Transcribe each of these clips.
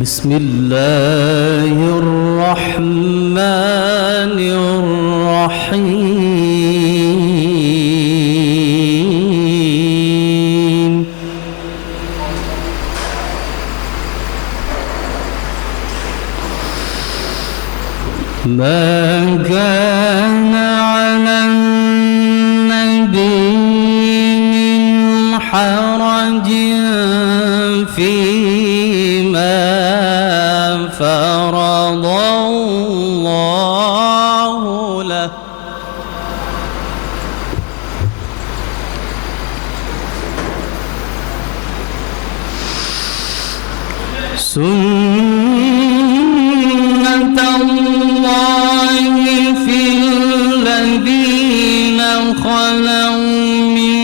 بسم الله الرحمن الرحيم ما كان على النبي من حرج فيما فرض الله له سنة الله في الذين خلوا من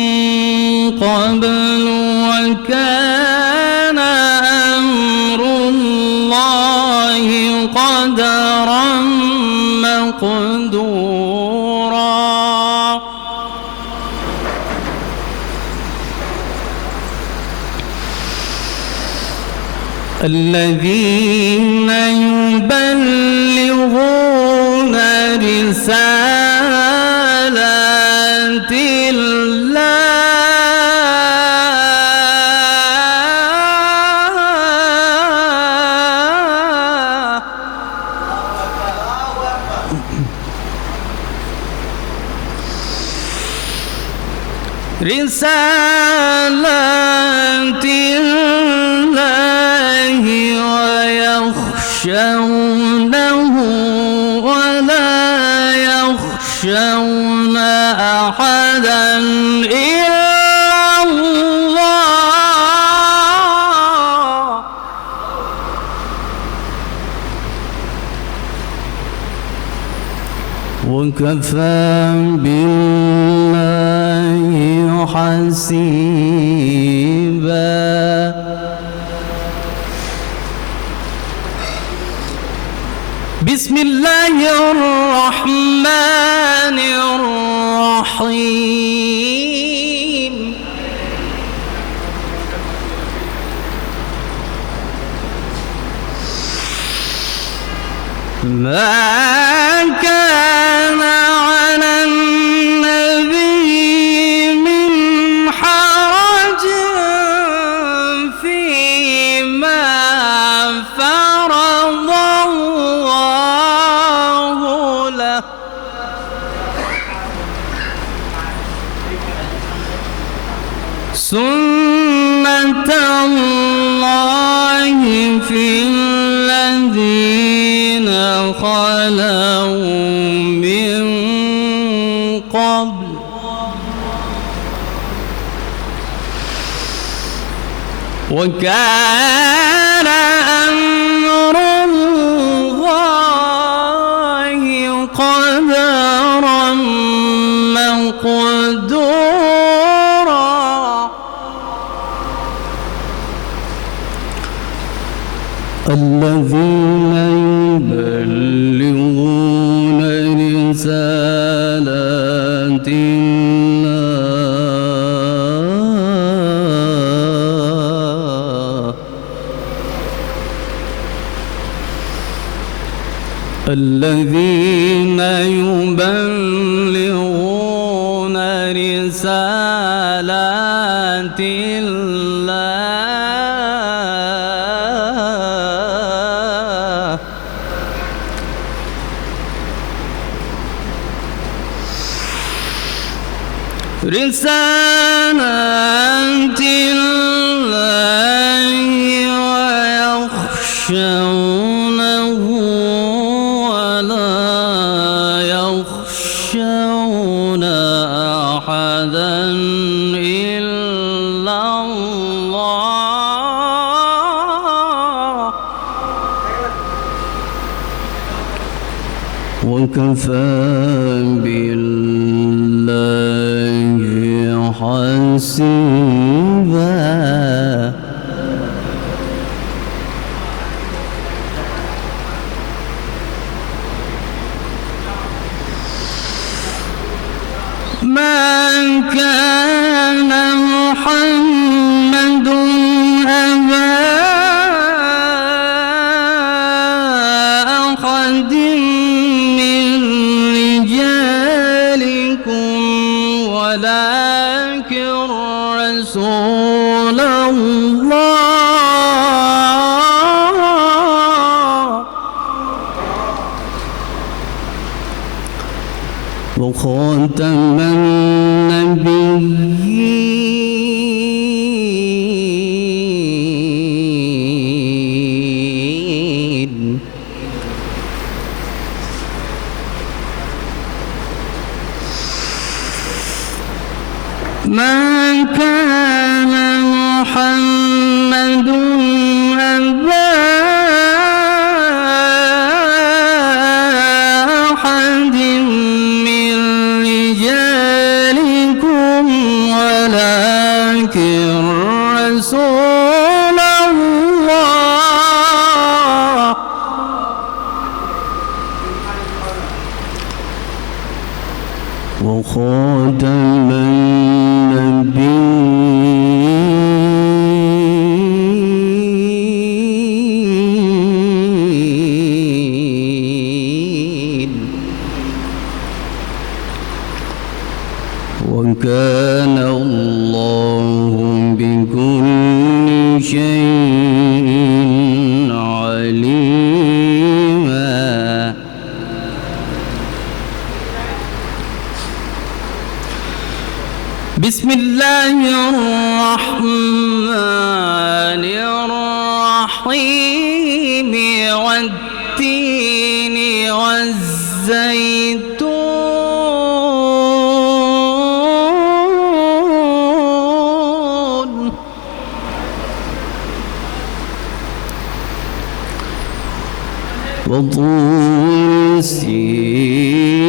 قبل وكان أمر الله قدرا مقدورا الذين يبلغون رسالات الله رسالات الله ويخشونه ولا يخشون أحدا إلا الله وكفى بالله حسيبا بسم الله الرحمن الرحيم ما كان على النبي من حرج فيما فرض الله له سنة الله في الذين خلوا من قبل وكان أمر الله قدرا مقدورا الذين يبلغون رسالات الله الذين يبلغون رسالات الله رسالات الله ويخشونه ولا يخشون أحدا إلا الله وكفى بالله حسيبا ما كان محمد أبا وخاتم النبيين ما كان محمد أبا أحد من رجالكم ولكن رسول الله وخاتم النبيين وكان الله بكل شيء عليما بسم الله الرحمن الرحيم والتين والزيتون وطور سينين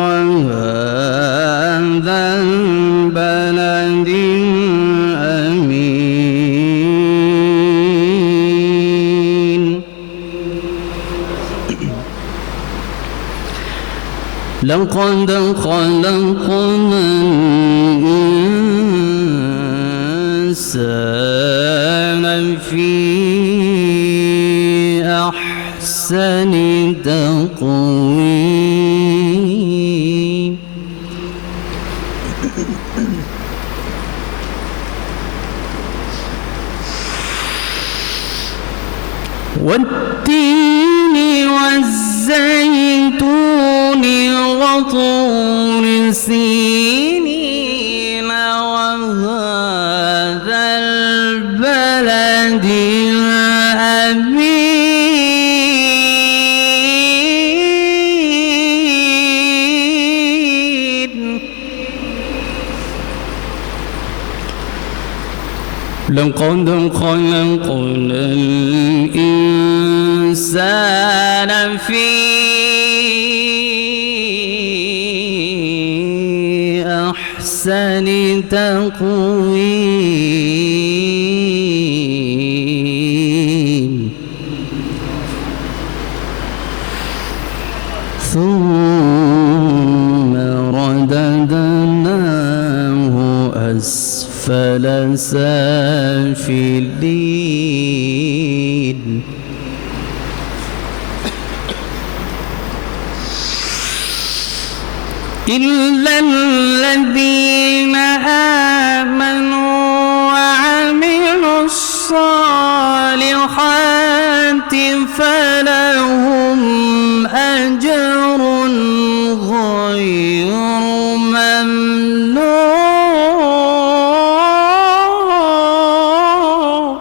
وهذا البلد الأمين لقد خلقنا الإنسان في أحسن تقويم والتين والزيتون وطور سينين وهذا البلد الأمين لقد خلقنا الإنسان في أحسن تقويم ثم رددناه أسفل سافلين إلا الذين آمنوا وعملوا الصالحات فلهم أجر غير ممنون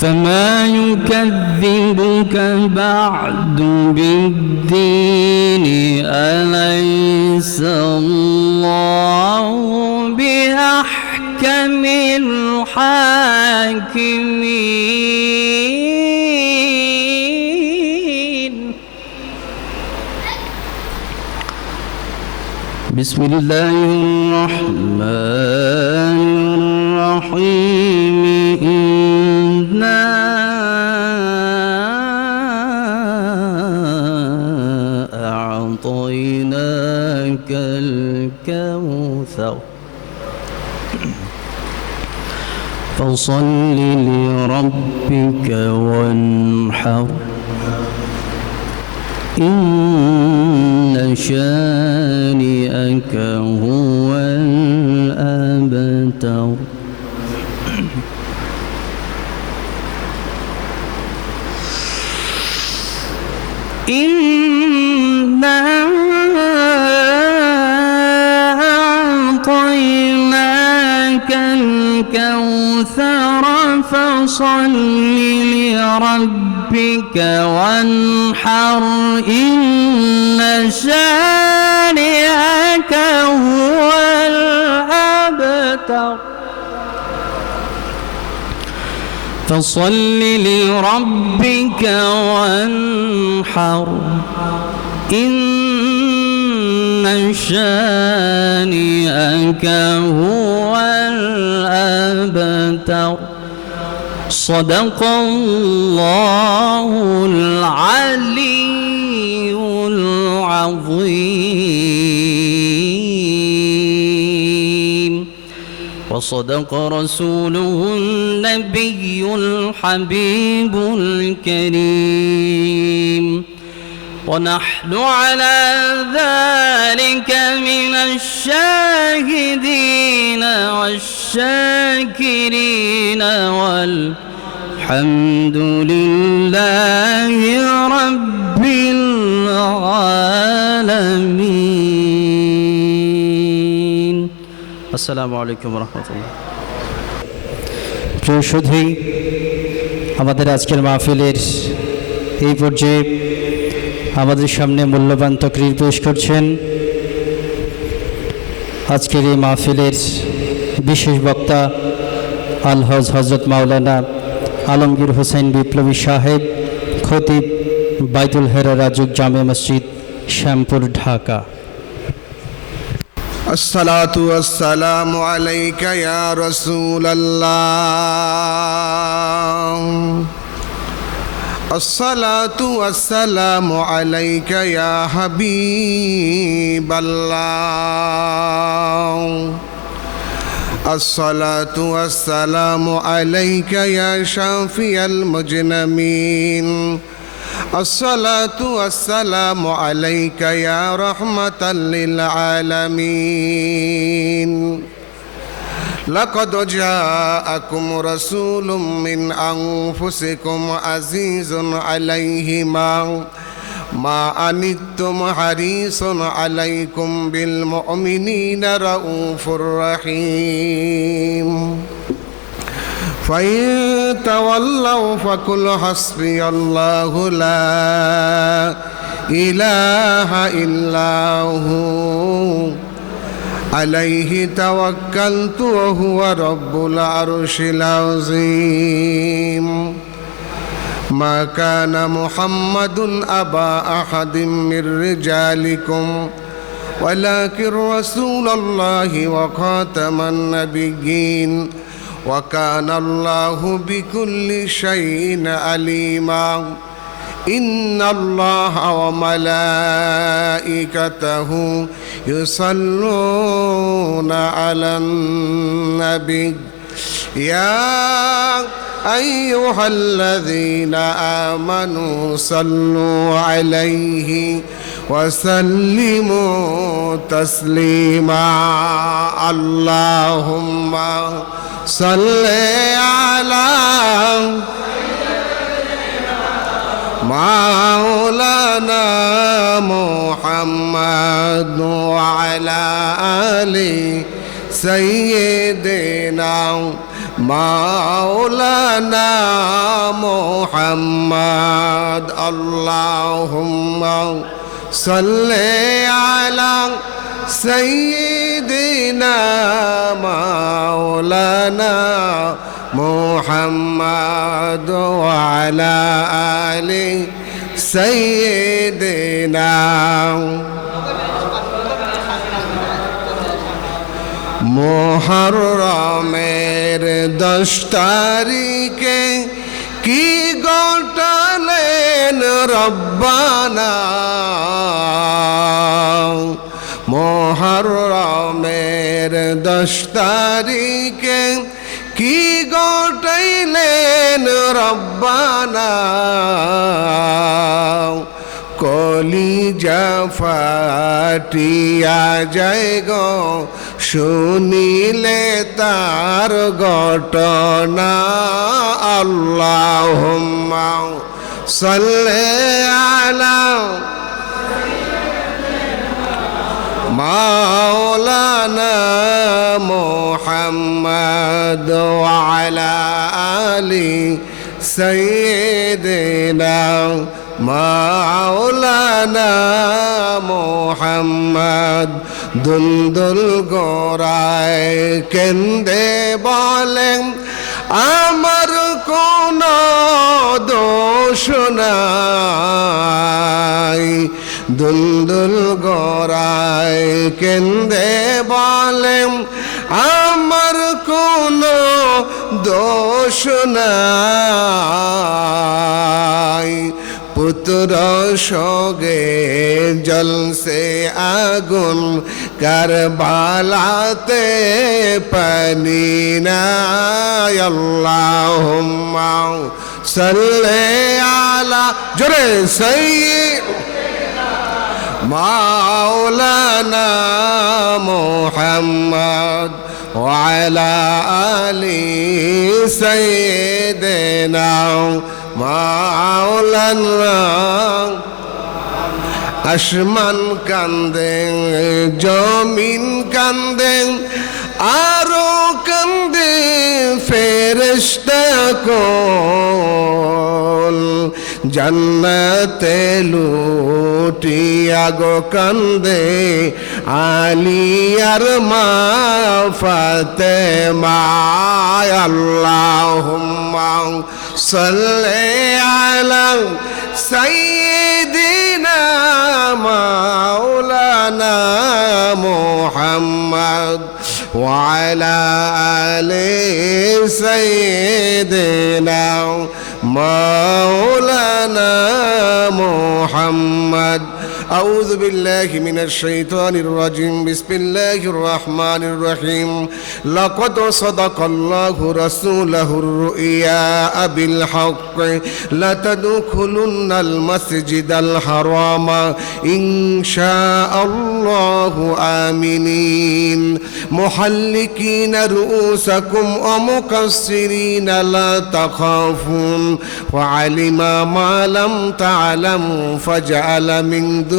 فما يكذبك بعد بالدين أليس الله بأحكم الحاكمين بسم الله الرحمن الرحيم إنا أعطيناك الكوثر فصل لربك وانحر إن شانئك هو الأبتر إنا أعطيناك الكوثر فصل لربك وانحر إن شانئك هو الأبتر فصل لربك وانحر إن شانئك هو الأبتر صدق الله العلي العظيم وصدق رسوله النبي الحبيب الكريم ونحن على ذلك من الشاهدين والشاكرين والحمد لله رب العالمين السلام عليكم ورحمة الله প্রিয় সুধী আমাদের আজকের মাহফিলের এই পর্যায়ে আমাদের সামনে মূল্যবান তকরির পেশ করছেন আজকের এই মাহফিলের বিশেষ বক্তা আলহাজ হযরত মাওলানা আলমগীর হোসেন বিপ্লবী সাহেব খতিব বাইতুল হেরা রাজুক জামে মসজিদ শ্যামপুর ঢাকা আসসালাতু ওয়াসসালামু আলাইকা ইয়া রাসূলাল্লাহ আসসালাতু ওয়াসসালামু আলাইকা ইয়া হাবিবাল্লাহ আসসালাতু ওয়াসসালামু আলাইকা ইয়া শাফিয়াল মুজনামিন الصلاة والسلام عليك يا رحمة للعالمين لقد جاءكم رسول من أنفسكم عزيز عليه ما أنتم حريص عليكم بالمؤمنين رؤوف رحيم فإن تولوا فقل حسبي الله لا إله إلا هو عليه توكلت وهو رب العرش العظيم ما كان محمد أبا أحد من رجالكم ولكن رسول الله وخاتم النبيين وكان الله بكل شيء عليما إن الله وملائكته يصلون على النبي يا أيها الذين آمنوا صلوا عليه وسلموا تسليما اللهم صل على مولانا محمد وعلى آل سيدنا مولانا محمد اللهم صل على سيدنا مولانا محمد وعلى آل سيدنا মুহররমের 10 তারিখে কি ঘটালেন রব্বানা মুহররমের 10 তারিখে কি ঘটাইলেন রব্বানা কলিজা ফাটিয়া যায় গো শুনিলে তার ঘটনা আল্লাহুম্মা সাল্লি আলা মাওলানা মুহাম্মদ ওয়া আলা আলি সাইয়্যিদিনা মাওলানা মুহাম্মদ দুলদুল গোরায় কেন্দে বলেন আমার কোনো দোষ নাই দুলদুল গোরায় কেন্দে বলেন আমার কোনো দোষ নাই পুত্র সগে জলসে আগুন কারবালাতে পানি নাই আল্লাহুম্মা সাল্লি আলা জোরে সাইয়্যিদ মাওলানা মুহাম্মদ ওয়া আলা আলি সাইয়্যিদিনা মাওলানা আসমান কান্দেন জমিন কান্দেন আরো কান্দে ফেরেশতা কোল জান্নাতে লুটিয়া গো কান্দে আলিয়ার মা ফাতেমা আল্লাহুম্মা সাল্লি আলা সাইয়্যিদিনা মাওলানা মুহাম্মদ ওয়া আলা আলি সাইয়্যিদিনা مولانا محمد أعوذ بالله من الشيطان الرجيم بسم الله الرحمن الرحيم لقد صدق الله رسوله الرؤيا بالحق لتدخلن المسجد الحرام إن شاء الله آمنين محلقين رؤوسكم ومقصرين لا تخافون وعلم ما لم تعلموا فجعل من دون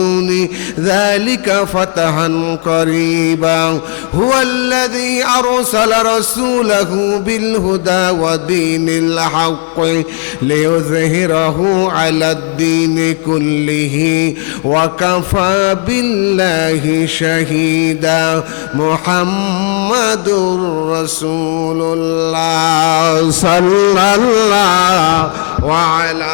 ذلك فتحا قريبا هو الذي أرسل رسوله بالهدى ودين الحق ليظهره على الدين كله وكفى بالله شهيدا محمد رسول الله صلى الله وعلى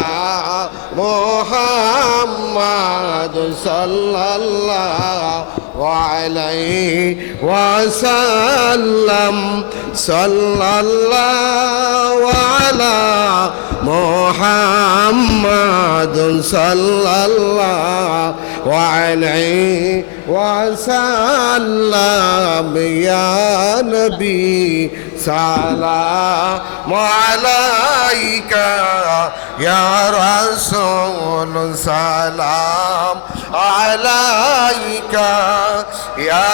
محمد صلى الله وعليه وسلم صلى الله على محمد صلى الله وعليه وسلم يا نبي سلام عليك يا رسول سلام عليك يا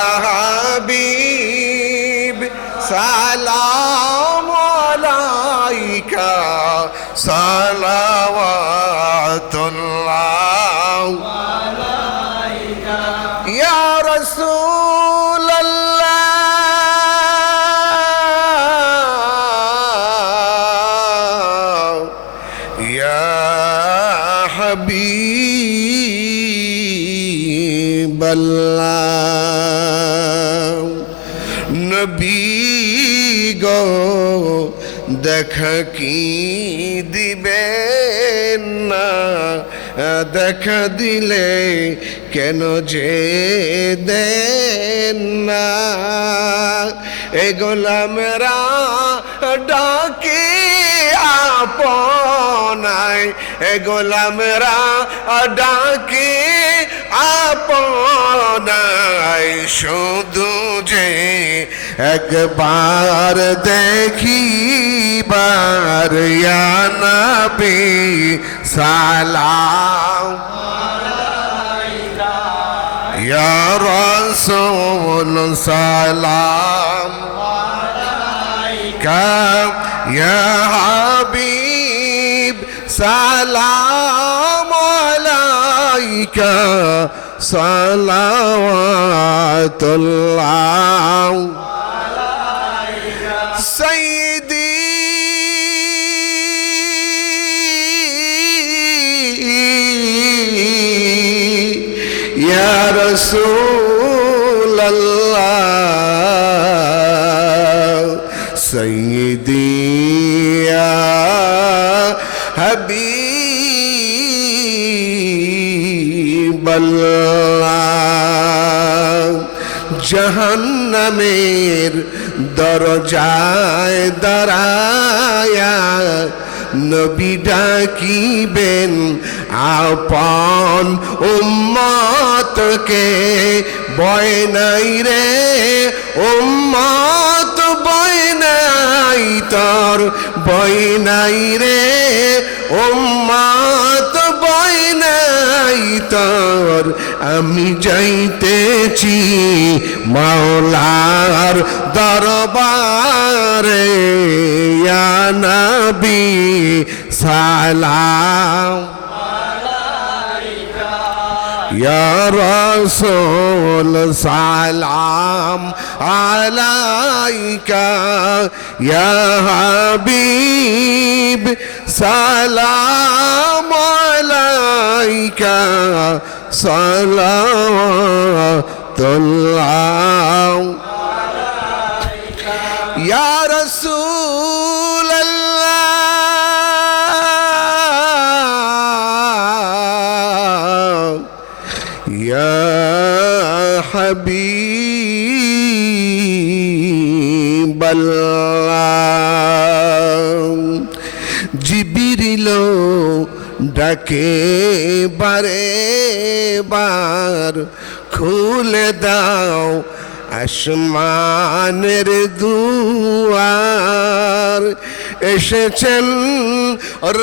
حبيب سلام عليك صلوات الله يا رسول الله يا حبيب الله نبي গো দেখা কি দিবেন না দেখা দিলে কেন যে দেন না এ গোলামেরা ডাকে আপনায় এ গোলামেরা ডাকে আপনায় শুধু যে একবার দেখিবার ইয়া নবী সালাম ইয়া রাসূল সালাম আলাইকা ইয়া হাবিব সালাম আলাইকা আলাইকা সালাওয়াতুল্লাহ সাইয়্যিদি ইয়া রাসূলাল্লাহ সাইয়্যিদি ইয়া হাবিবাল্লাহ জাহান্নামের দরজায় দাঁড়ায়া নবী ডাকিবেন আপন উম্মতকে ভয় নাই রে উম্মত ভয় নাই তোর ভয় নাই রে উম্মত ভয় নাই তোর আমি যাইতেছি মাওলার দরবারে ইয়া নবী সালাম ইয়া রাসূল সালাম আলাইকা ইয়া হাবিব সালাম আলাইকা সালাওয়াতুল্লাহ ইয়া রাসূলাল্লাহ ইয়া হাবিবাল্লাহ জিবরিল ডাকে বারে বার খুলে দাও আসমানের দুয়ার এসেছেন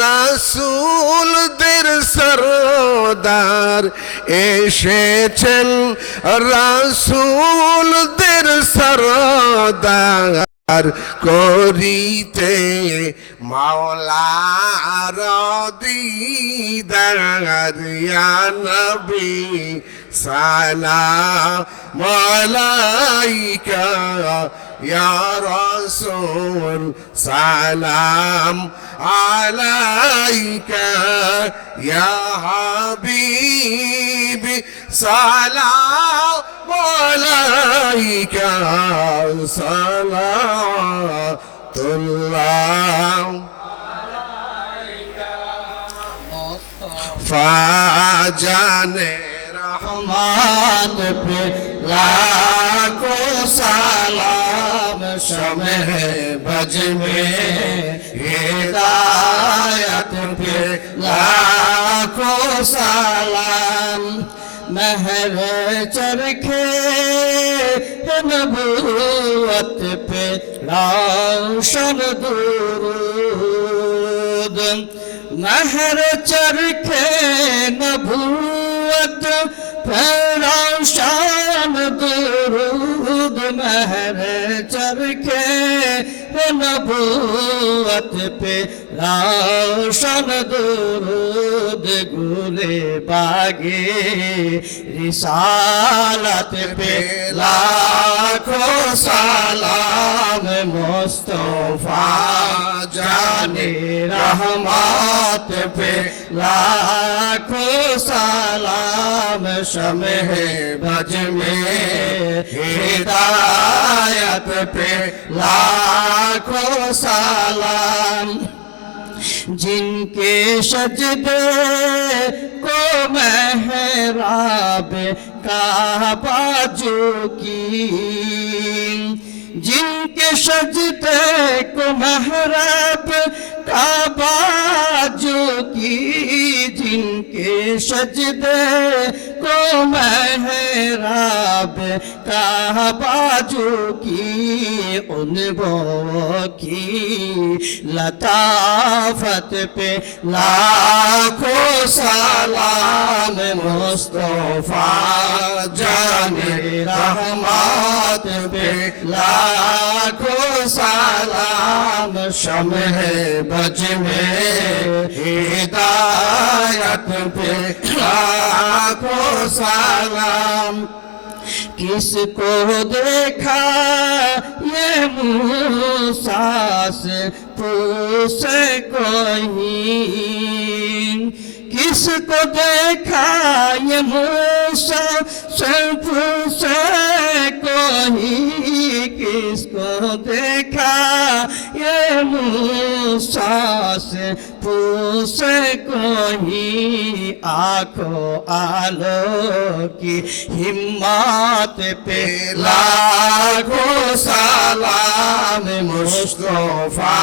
রাসূলদের সরদার এসেছেন রাসূলদের সরদার করিতে মাওলার দিদার ইয়া নবী সালাম আলাইকা ইয়া রাসূল সালাম আলাইকা ইয়া হাবিব সালাম আলাইকা সালাওয়াতুল্লাহ ফাজানে रहमान पे लाखों सलाम शमे बज में हिदायत पे लाखों सलाम महर चरखे नबूवत पे रोशन दुरूद महर चरखे नबूवत रोशन दुरूद महर चरखे नबूवत पे रोशन दुरूद गुले बागे रिसालत पे लाखों सलाम मुस्तफा जाने रहमत पे लाखों सलाम शमे बज में हिदायत पे लाखों सलाम जिनके सजदे को महराब काबा की जिनके सजदे को महराब काबा की जिनके सजदे को महराब काबा की उन की लताफत पे लाखों सलाम मुस्तफा जाने रहमत पे लाखों सलाम शमे बज में हिदायत पे लाखों सलाम। किसको देखा ये मूसा से पूछे कोई, किसको देखा ये मूसा से पूछे कोई, किसको देखा ये मूसा से पूछे कोई। आँखों आलो की हिम्मत पे लाखों सलाम। मुस्तफा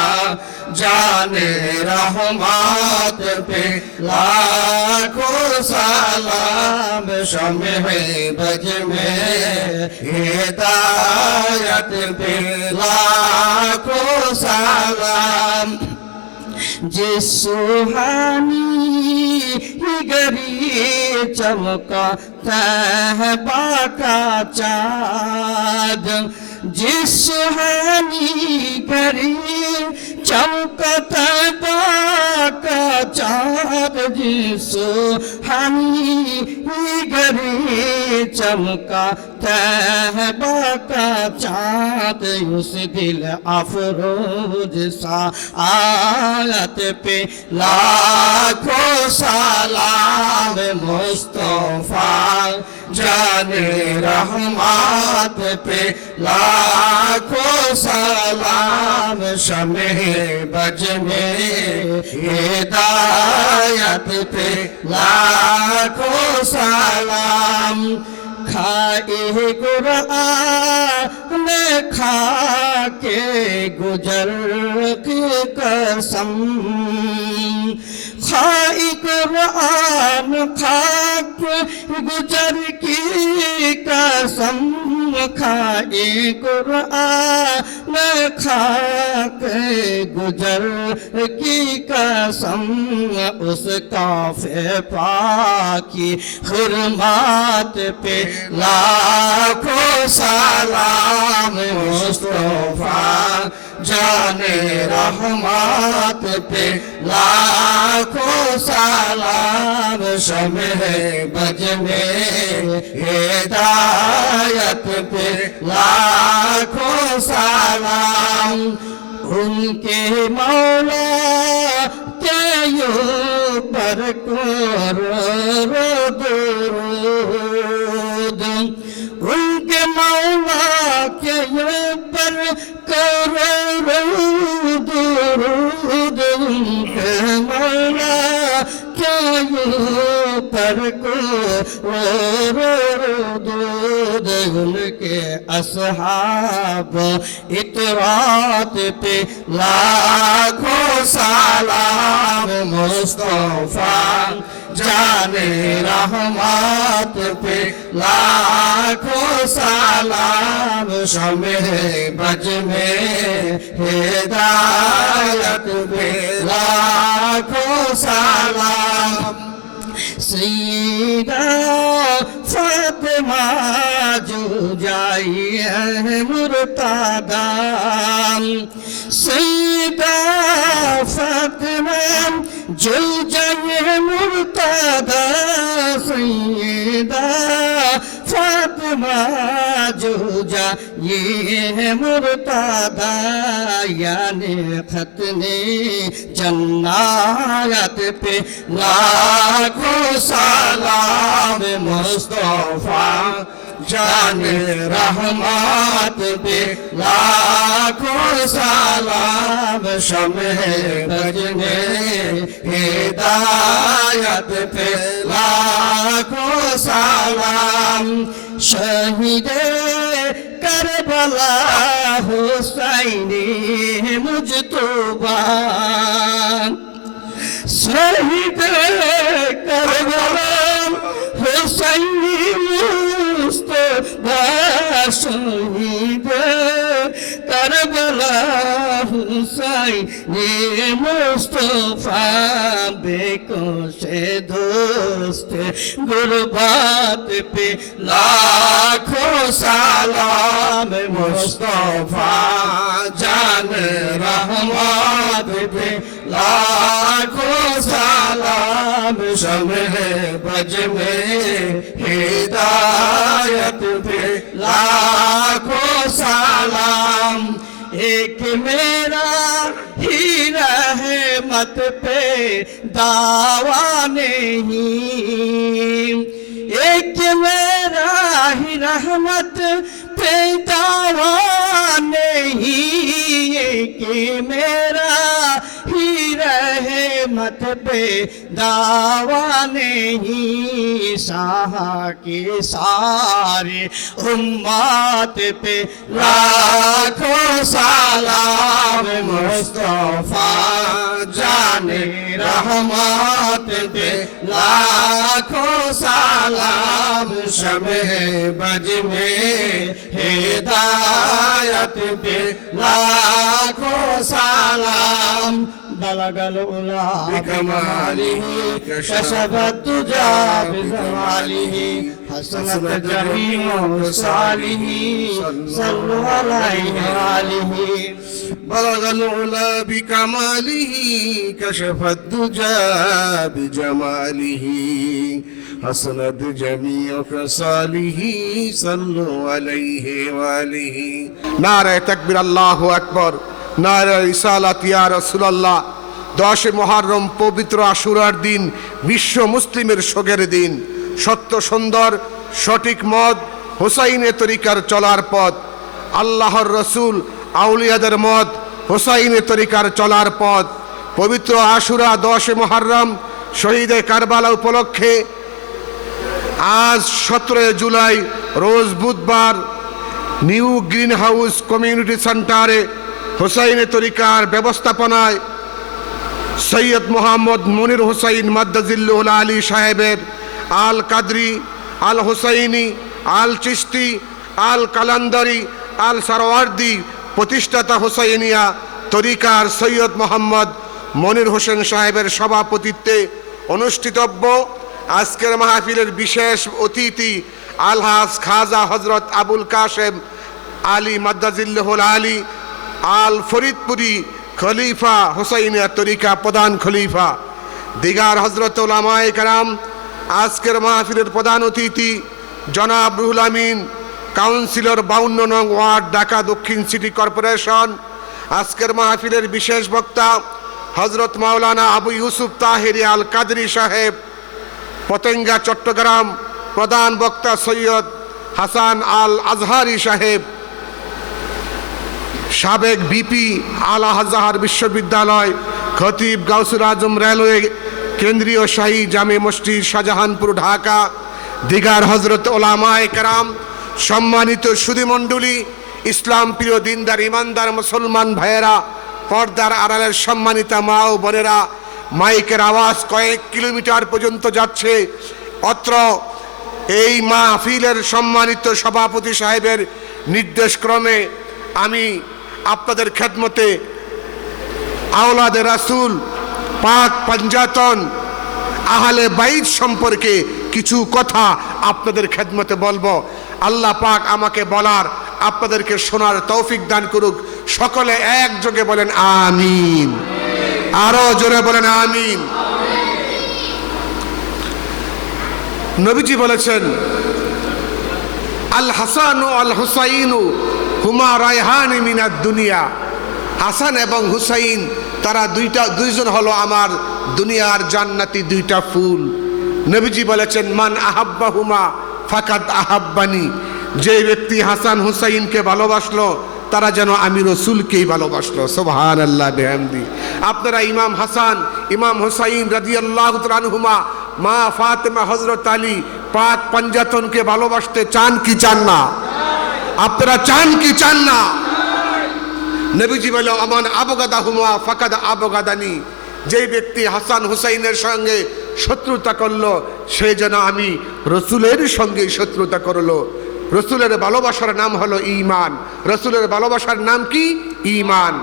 जाने रहमत पे लाखों सलाम। शम्मे बज में हिदायत पे लाखों सलाम। जिस सुहानी गरी चमका तहबा का चाँद, जिस सुहानी गरी चमका तहबा का चाँद, जिस सुहानी गरी चमका तहबा का चाँद, उस दिल अफरोज सा आयत पे लाखों सलाम। मुस्तफा जाने रहमत पे लाखों सलाम। शम्मे बज में हिदायत पे लाखों सलाम। खाए कुरान खा के गुजर की कसम, खाए कुरान खा के गुजर की कसम, खाए कुरान खा के गुजर की कसम। उस काफ़े पाकी हुर्मत पे लाखों सलाम। मुस्तफा जाने रहमत पे लाखों सलाम। शम्मे बज में हिदायत पे लाखों सलाम। उनके मौला के ऊपर करो दुरूद, उनके मौला के ऊपर करो दुरूद, उनके मौला के ऊपर करो दुरूद। उनके असहाब इतरात पे लाखों सलाम। मुस्तफा जाने रहमत पे लाखों सलाम। शम्मे बज में हिदायत पे लाखों सलाम। सईदा फातिमा जो जाई है मुर्तदा, सईदा फातिमा जो जाई है मुर्तदा, सईदा फातिमा जो जाई है मुर्तदा। यानी खतने जन्नत पे लाखों सलाम। मुस्तफा जाने रहमत पे लाखों सलाम। शम्मे बज में हिदायत पे लाखों सलाम। शहीदे करबला हुसैनी मुजतबा, शहीद करबला हुसैनी मुस्तफा, शहीद करबला हुसैनी मुस्तफा। बेकोशे दोस्त गुरबात पे लाखों सलाम। मुस्तफा जाने रहमत पे लाखों सलाम। शम्हे बज में हिदायत पे लाखों सलाम। एक मेरा ही रहमत पे दावा नहीं, एक मेरा ही रहमत पे दावा नहीं, एक मेरा ही रहमत पे दावा नहीं। शाह के सारे उम्मत पे लाखों सलाम। मुस्तफा जाने रहमत पे लाखों सलाम। शम्हे बज में हिदायत पे लाखों सलाम। बलगल उला बिकमालिही कशफत तुजा बिजमालिही हसनत जमीउ सालिही सल्लु अलैहि वालिही। बलगल उला बिकमालिही कशफत तुजा बिजमालिही हसनत जमीउ सालिही सल्लु अलैहि वालिही। नारे तकबीर, अल्लाहु আকবার, नारे रिसालत या রাসূলুল্লাহ। 10 মুহররম পবিত্র আশুরার দিন, বিশ্ব মুসলিমের শোকের দিন। সত্য সুন্দর সঠিক মত, হুসাইনের তরিকার চলার পথ। আল্লাহর রসুল আউলিয়াদের মত, হুসাইনের তরিকার চলার পথ। পবিত্র আশুরা 10 মুহররম শহীদে কারবালা উপলক্ষে আজ 17 জুলাই রোজ বুধবার নিউ গ্রিন হাউস কমিউনিটি সেন্টারে হুসাইনের তরিকার ব্যবস্থাপনায় সৈয়দ মোহাম্মদ মনির হুসাইন মাদ্দাজিল্লুল আলী সাহেবের আল কাদরি, আল হুসাইনি, আল চিশতি, আল কালান্দারি, আল সারওয়ার্দি প্রতিষ্ঠাতা হুসাইনিয়া তরিকার সৈয়দ মোহাম্মদ মনির হোসেন সাহেবের সভাপতিত্বে অনুষ্ঠিতব্য আজকের মাহফিলের বিশেষ অতিথি আলহাজ খাজা হজরত আবুল কাশেম আলী মাদ্দাজিল্লুল আলী আল ফরিদপুরি খলিফা হুসাইনিয়া তরিকা প্রধান খলিফা, দিগার হজরত উলামায়ে কেরাম। আজকের মাহফিলের প্রধান অতিথি জনাব রুহুল আমিন, কাউন্সিলর 52 নং ওয়ার্ড, ঢাকা দক্ষিণ সিটি কর্পোরেশন। আজকের মাহফিলের বিশেষ বক্তা হজরত মাওলানা আবু ইউসুফ তাহেরি আল কাদরি সাহেব, পতেঙ্গা চট্টগ্রাম। প্রধান বক্তা সৈয়দ হাসান আল আজহারি সাহেব, সাবেক বিপি আল আজহার বিশ্ববিদ্যালয়, খতিব গাউসুল আজম রেলওয়ে কেন্দ্রীয় শাহী জামে মসজিদ শাহজাহানপুর ঢাকা। দিগার হজরত ওলামায়ে কেরাম, সম্মানিত সুধীমণ্ডলী, ইসলাম প্রিয় দিনদার ইমানদার মুসলমান ভাইয়েরা, পর্দার আড়ালের সম্মানিতা মা ও বোনেরা, মাইকের আওয়াজ কয়েক কিলোমিটার পর্যন্ত যাচ্ছে। অত্র এই মাহফিলের সম্মানিত সভাপতি সাহেবের নির্দেশক্রমে আমি আপনাদের খেদমতে আওলাদে রাসূল, পাক পাঞ্জাতন, আহলে বাইত সম্পর্কে কিছু কথা আপনাদের খেদমতে বলবো। আল্লাহ পাক আমাকে বলার, আপনাদেরকে শোনার তৌফিক দান করুক। সকলে একযোগে বলেন আমিন। আরো জোরে বলেন আমিন। নবীজি বলেছেন, আল হাসানু আল হুসাইনু হুমা রায়হানি মিনাদ দুনিয়া। হাসান এবং হুসাইন তারা দুইজন হলো আমার দুনিয়ার জান্নাতি দুইটা ফুল। নবীজি বলেছেন, মান আহাব্বাহুমা ফাকাদ আহাব্বানি। যে ব্যক্তি হাসান হুসাইনকে ভালোবাসলো তারা যেন আমি রসুলকেই ভালোবাসলো। সুবহানাল্লাহ বিহামদি। আপনারা ইমাম হাসান, ইমাম হুসাইন রাদিয়াল্লাহু তাআলা আনহুমা, মা ফাতেমা, হযরত আলী, পাক পাঞ্জাতনকে ভালোবাসতে চান কি চান না? আপনারা চান কি চান না? নবীজি বলে, আমান আবগাদাহুমা ফাকাদ আবগাদানি। যে ব্যক্তি হাসান হুসাইনের সঙ্গে শত্রুতা করলো সে যেন আমি রসুলের সঙ্গে শত্রুতা করলো। রসুলের ভালোবাসার নাম হলো ঈমান। রসুলের ভালোবাসার নাম কি? ঈমান।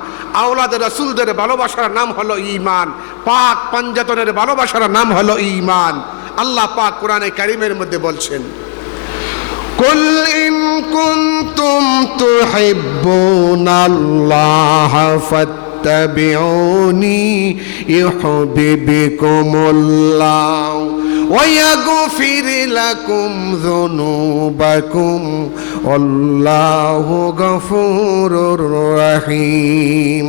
আওলাদ রসুলদের ভালোবাসার নাম হলো ঈমান। পাক পাঞ্জাতনের ভালোবাসার নাম হলো ঈমান। আল্লাহ পাক কোরআনে কারীমের মধ্যে বলছেন, কুল ইন কুনতুম তুহিব্বুনাল্লাহ ফাত্তাবিউনি ইউহিব্বুকুমুল্লাহ ওয়া ইয়াগফির লাকুম যুনুবাকুম আল্লাহু গফুরুর রহিম।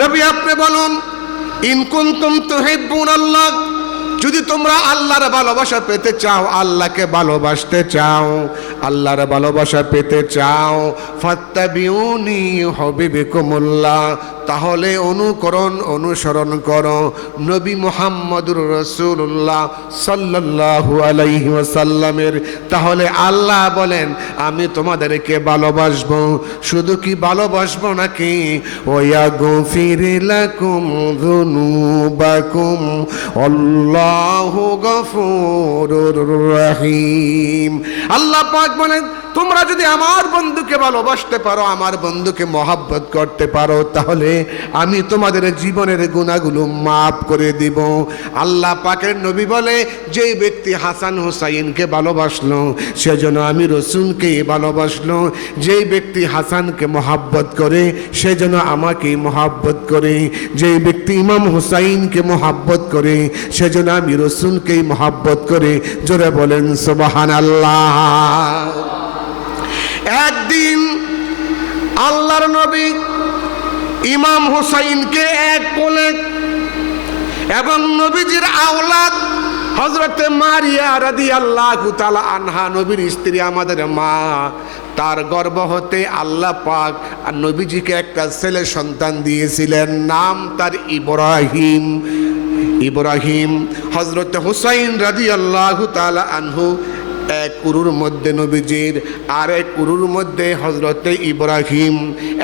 নবী আপনি বলুন, ইন কুনতুম তুহিব্বুনাল্লাহ, যদি তোমরা আল্লাহর ভালোবাসা পেতে চাও, আল্লাহকে ভালোবাসতে চাও, আল্লাহর ভালোবাসা পেতে চাও, ফাত্তাবিউনি ইউহিব্বুকুমুল্লাহ, তাহলে অনুসরণ করো নবী মুহাম্মদুর রাসূলুল্লাহ সাল্লাল্লাহু আলাইহি ওয়াসাল্লামের। তাহলে আল্লাহ বলেন আমি তোমাদেরকে ভালোবাসবো। শুধু কি ভালোবাসবো নাকি, ওয়াগফির লাকুম যুনুবাকুম আল্লাহু গফুরুর রহিম। আল্লাহ পাক বলেন তোমরা যদি আমার বন্ধুকে ভালোবাসতে পারো, আমার বন্ধুকে মহব্বত করতে পারো, তাহলে আমি তোমাদের জীবনের গুনাহগুলো মাফ করে দিব। আল্লাহ পাকের নবী বলে যেই ব্যক্তি হাসান হুসাইনকে ভালোবাসলো সেজন্য আমি রসুলকে ভালোবাসলো, যেই ব্যক্তি হাসানকে মহব্বত করে সেজন্য আমাকে মহব্বত করে, যেই ব্যক্তি ইমাম হুসাইনকে মহব্বত করে সেজন্য আমি রসুলকেই মহব্বত করে। জোরে বলেন সুবহানাল্লাহ। একদিন আল্লাহর নবী ইমাম হুসাইনকে এক কোলে এবং নবীজির আওলাদ হযরতে মারিয়া রাদিয়াল্লাহু তাআলা আনহা, নবীর স্ত্রী আমাদের মা, তার গর্ভ হতে আল্লাহ পাক আর নবীজিকে একটা ছেলে সন্তান দিয়েছিলেন, নাম তার ইব্রাহিম। ইব্রাহিম হযরতে হুসাইন রাদিয়াল্লাহু তাআলা আনহু এক উরুর মধ্যে নবীজির, আর এক উরুর মধ্যে হযরতে ইব্রাহিম।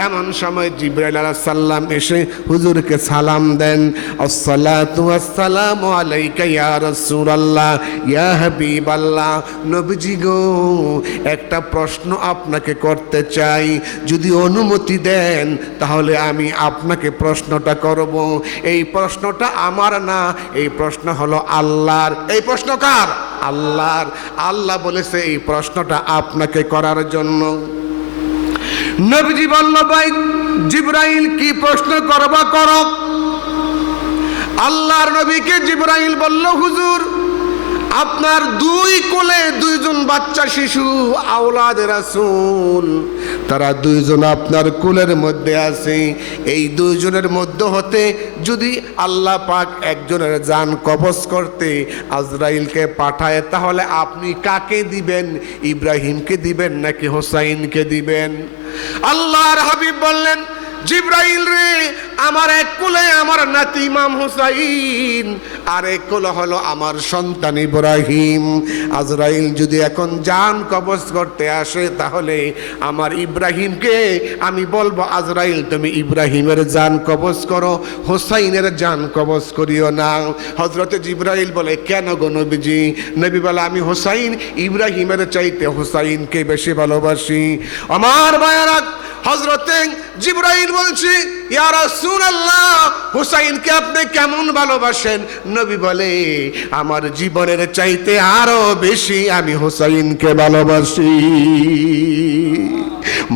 এমন সময় জিবরাইল আলাইহিস সালাম এসে হুজুরকে সালাম দেন, আসসালাতু ওয়াসসালামু আলাইকা ইয়া রাসূলুল্লাহ ইয়া হাবিবাল্লাহ। নবীজি গো, একটা প্রশ্ন আপনাকে করতে চাই, যদি অনুমতি দেন তাহলে আমি আপনাকে প্রশ্নটা করব। এই প্রশ্নটা আমার না, এই প্রশ্ন হলো আল্লাহর। এই প্রশ্ন কার? আল্লাহর। আল্লাহ বলেছে এই প্রশ্নটা আপনাকে করার জন্য। নবীজি বলল ভাই জিবরাইল কি প্রশ্ন করবা করো। আল্লাহর নবীকে জিবরাইল বলল হুজুর আপনার দুই কোলে দুইজন বাচ্চা শিশু আওলাদ রাসূল, তারা দুইজন আপনার কোলের মধ্যে আছে। এই দুইজনের মধ্য হতে যদি আল্লাহ পাক একজনের জান কবজ করতে আজরাইলকে পাঠায়, তাহলে আপনি কাকে দিবেন? ইব্রাহিমকে দিবেন নাকি হোসাইনকে দিবেন? আল্লাহর হাবিব বললেন জিবরাইল রে, আমার এক কোলে আমার নাতি ইমাম হুসাইন, আর এক কোলে হলো আমার সন্তান ইব্রাহিম। আজরাইল যদি এখন জান কবজ করতে আসে, তাহলে আমার ইব্রাহিমকে আমি বলবো আজরাইল তুমি ইব্রাহিমের জান কবজ করো, হুসাইনের জান কবজ করিও না। হযরতে জিবরাইল বলে কেন গো নবীজি? নবী বলে আমি হুসাইন ইব্রাহিমের চাইতে হুসাইনকে বেশি ভালোবাসি। আমার ভাইয়েরা, হযরতে জিবরাইল বলছে ইয়া রাসূলুল্লাহ হুসাইনকে আপনি কেমন ভালোবাসেন? নবী বলে আমার জীবনের চাইতে আরো বেশি আমি হুসাইনকে ভালোবাসি।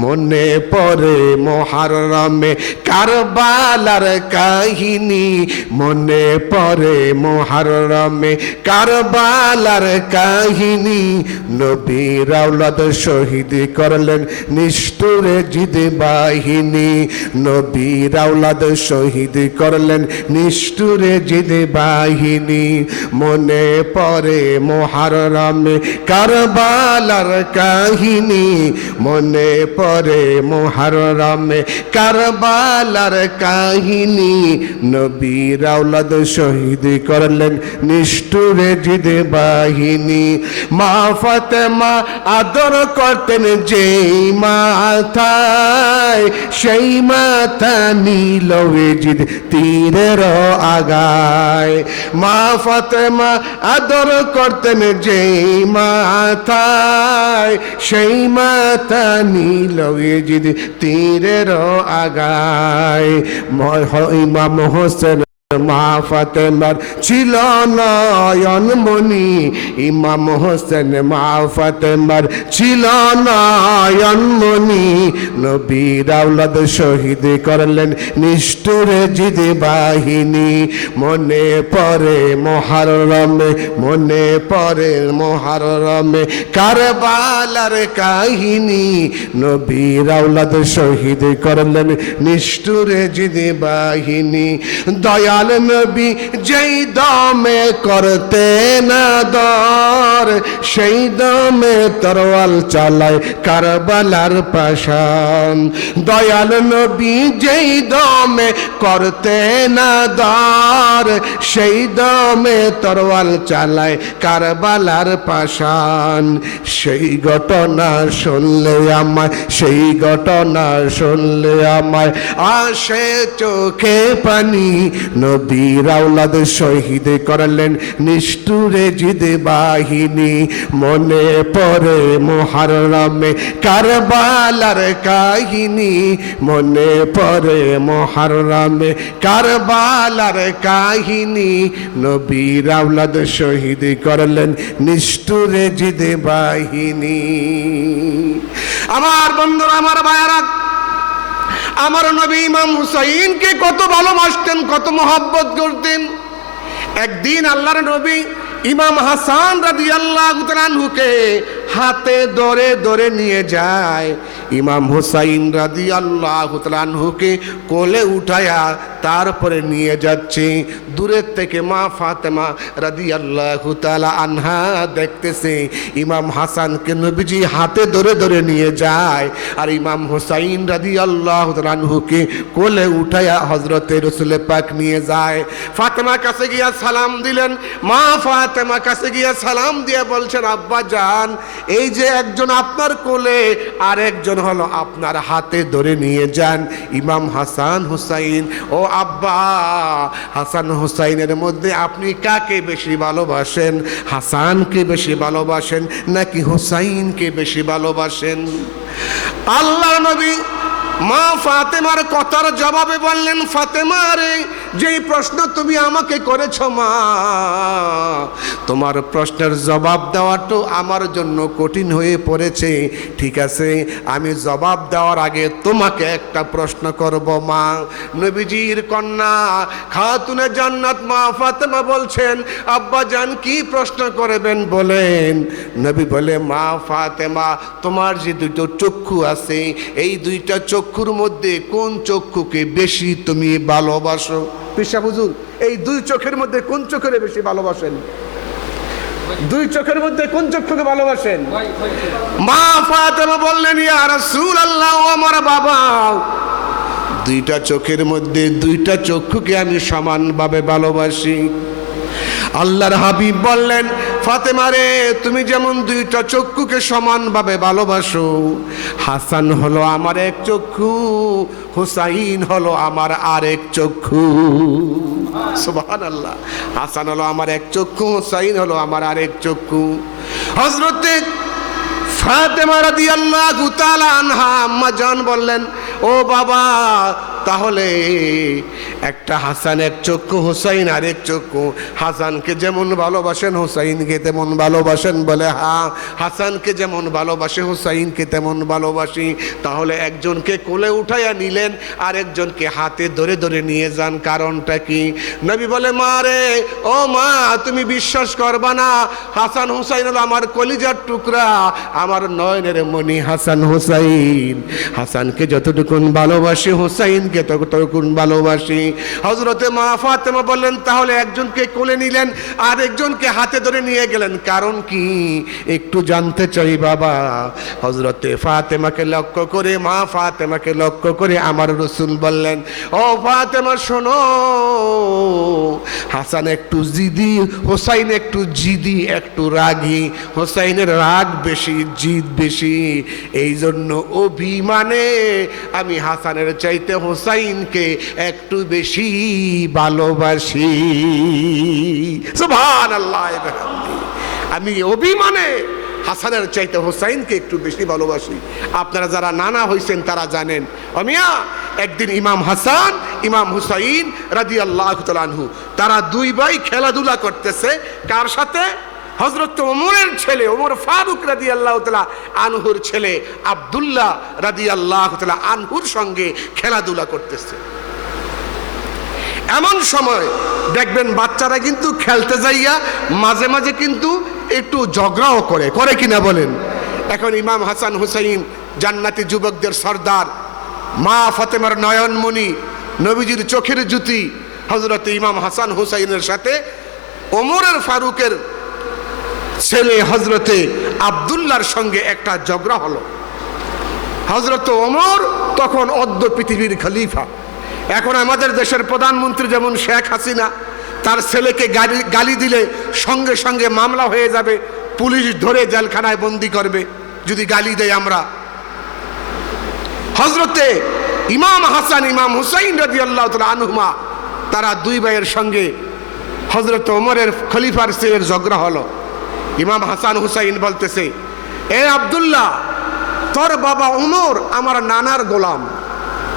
মনে পড়ে মুহররমে কারবালার কাহিনী, মনে পড়ে মুহররমে কারবালার কাহিনী। নবীর আওলাদ শহীদ করলেন নিষ্ঠুরে জিদ বাহিনী, নবীর আওলাদ শহীদ করলেন নিষ্ঠুরে জিদ বাহিনী। মনে পড়ে মুহররমে কারবালার কাহিনী, মনে পরে মুহররমে কারবালার কাহিনী। নবীর আওলাদ শহীদ করলেন নিষ্ঠুরে জিদ বাহিনী। মা ফাতেমা আদর করতেন যেই মাথায়, সেই মাথা নীল জিদ তীরের আগায়। মা ফাতেমা আদর করতেন যেই মাথায়, সেই মাথা নীল জিদ তীরের আগায়। ইমাম হোসেন মা ফাতেমার ছিল নয়নমণি, ইমাম হোসেন মা ফাতেমার ছিল নয়নমণি। নবীর আওলাদ শহীদ করলেন নিষ্ঠুরে জিদে বাহিনী। মনে পড়ে মুহররমে, মনে পড়ে মুহররমে কারবালার কাহিনী। নবীর আওলাদ শহীদ করলেন নিষ্ঠুরে জিদে বাহিনী। দয়াল নবী যেই দমে করতে না দর, সেই দমে তরোয়াল চালায় কারবালার পাশান। দয়াল নবী যেই দমে করতে না দর, সেই দমে তরোয়াল চালায় কারবালার পাশান। সেই ঘটনা শুনলে আমায়, সেই ঘটনা শুনলে আমায় আসে চোখে পানি। নবীর আওলাদ শহীদ করলেন নিষ্ঠুরে জিদে বাহিনী। মনে পড়ে মুহররমে কারবালার কাহিনী, মনে পড়ে মুহররমে কারবালার কাহিনী। নবীর আওলাদ শহীদ করলেন নিষ্ঠুরে জিদে বাহিনী। আমার বন্ধুরা, আমার ভাইয়ারা, আমার নবী ইমাম হুসাইনকে কত ভালোবাসতেন, কত মহব্বত করতেন। একদিন আল্লাহর নবী ইমাম হাসান রাদিয়াল্লাহু তাআলা আনহুকে হাতে ধরে ধরে নিয়ে যায়। ইমাম হুসাইন রাদিয়াল্লাহু তাআলা আনহুকে কোলে উঠায়া তারপরে নিয়ে যাচ্ছে। দূরের থেকে মা ফাতেমা রাদিয়াল্লাহু তাআলা আনহা দেখতেছে ইমাম হাসানকে নবীজি হাতে ধরে ধরে নিয়ে যায়, আর ইমাম হুসাইন রাদিয়াল্লাহু তাআলা আনহুকে কোলে উঠায়া হযরতে রাসূল পাক নিয়ে যায়। ফাতেমা কাছে গিয়া সালাম দিলেন। মা ফাতেমা কাছে গিয়া সালাম দিয়ে বলছেন, আব্বা জান, এই যে একজন আপনার কোলে আর একজন হলো আপনার হাতে ধরে নিয়ে যান, ইমাম হাসান হুসাইন। ও আব্বা, হাসান হুসাইনের মধ্যে আপনি কাকে বেশি ভালোবাসেন? হাসানকে বেশি ভালোবাসেন নাকি হুসাইনকে বেশি ভালোবাসেন? আল্লাহর নবী মা ফাতেমার কথার জবাবে বললেন, ফাতেমা রে, যেই প্রশ্ন তুমি আমাকে করেছো মা, তোমার প্রশ্নের জবাব দেওয়াটা আমার জন্য কঠিন হয়ে পড়েছে। ঠিক আছে, আমি জবাব দেওয়ার আগে তোমাকে একটা প্রশ্ন করব মা। নবীজির কন্যা খাতুনে জান্নাত মা ফাতেমা বলছেন, আব্বা জান কি প্রশ্ন করবেন বলেন। নবী বলে, মা ফাতেমা, তোমার যে দুটো চক্ষু আছে, এই দুইটা চক্ষুর মধ্যে কোন চক্ষুকে বেশি তুমি ভালোবাসো? পিসা হুজুর, এই দুই চোখের মধ্যে কোন চোখের বেশি ভালোবাসেন? দুই চোখের মধ্যে কোন চক্ষুকে ভালোবাসেন? মা ফাতেমা বললেন, ইয়া রাসূলুল্লাহ, আমার বাবা, দুইটা চোখের মধ্যে দুইটা চক্ষুকে আমি সমানভাবে ভালোবাসি। আল্লাহর হাবিব বললেন, ফাতেমা রে, তুমি যেমন দুইটা চক্ষুকে সমানভাবে ভালোবাসো, হাসান হলো আমার এক চক্ষু, হুসাইন হলো আমার আরেক চক্ষু। সুবহানাল্লাহ। হাসান হলো আমার এক চক্ষু, হুসাইন হলো আমার আরেক চক্ষু। হযরতে ফাতেমা রাদিয়াল্লাহু তাআলা আনহা আম্মা জান বললেন, ও বাবা, তাহলে একটা হাসান এক চক্ষু, হুসাইন আরেক চক্ষু। হাসানকে যেমন ভালোবাসেন হুসাইনকে তেমন ভালোবাসেন? বলে হ্যাঁ, হাসানকে যেমন ভালোবাসে হুসাইনকে তেমন ভালোবাসি। তাহলে একজনকে কোলে উঠাইয়া নিলেন আর একজনকে হাতে ধরে ধরে নিয়ে যান, কারণটা কি? নবী বলে, মা রে, ও মা, তুমি বিশ্বাস করবা না, হাসান হুসাইন হলো আমার কলিজার টুকরা, আমার নয়নের মণি হাসান হুসাইন। হাসানকে যতটুকুন ভালোবাসি, হুসাইনকে ততটুকুন ভালোবাসি। হযরতে মা ফাতেমা বললেন, তাহলে একজনকে কোলে নিলেন আর একজনকে হাতে ধরে নিয়ে গেলেন, কারণ কি একটু জানতে চাই বাবা। হযরতে ফাতেমাকে লক্ষ্য করে, মা ফাতেমাকে লক্ষ্য করে আমার রাসূল বললেন, ও ফাতেমা শোনো, হাসান একটু জিদি, হুসাইন একটু জিদি, একটু রাগী। হুসাইনের রাগ বেশি, জিদ বেশি, এই জন্য অভিমানে আমি হাসানের চাইতে হুসাইনকে একটু বেশি ভালোবাসি। সুবহানাল্লাহ। আমি অভিমানে হাসানের চাইতে হুসাইনকে একটু বেশি ভালোবাসি। আপনারা যারা নানা হইছেন তারা জানেন। ও মিয়া, একদিন ইমাম হাসান ইমাম হুসাইন রাদিয়াল্লাহু তাআলা আনহু তারা দুই ভাই খেলাধুলা করতেছে কার সাথে? হযরত ওমরের ছেলে ওমর ফারুক রাদিয়াল্লাহু তাআলা আনহুর ছেলে আব্দুল্লাহ রাদিয়াল্লাহু তাআলা আনহুর সঙ্গে খেলাধুলা করতেছে। এমন সময় দেখবেন বাচ্চারা কিন্তু খেলতে যাইয়া মাঝে মাঝে কিন্তু একটু ঝগড়াও করে কিনা বলেন? এখন ইমাম হাসান হুসাইন জান্নাতি যুবকদের সর্দার, মা ফাতেমার নয়নমণি, নবীজির চোখের জ্যোতি হযরত ইমাম হাসান হুসাইনের সাথে ওমরের ফারুকের ছেলে হযরতে আব্দুল্লাহর সঙ্গে একটা ঝগড়া হলো। হযরত ওমর তখন অদ্য পৃথিবীর খলিফা। এখন আমাদের দেশের প্রধানমন্ত্রী যেমন শেখ হাসিনা, তার ছেলেকে গালি দিলে সঙ্গে সঙ্গে মামলা হয়ে যাবে, পুলিশ ধরে জেলখানায় বন্দি করবে যদি গালি দেয় আমরা। হযরতে ইমাম হাসান ইমাম হুসাইন রাদিয়াল্লাহু তাআলা আনহুমা তারা দুই ভাইয়ের সঙ্গে হযরত ওমরের খলিফার ছেলের ঝগড়া হলো। ইমাম হাসান হুসাইন বলতেছে, এ আব্দুল্লাহ, তোর বাবা ওমর আমার নানার গোলাম।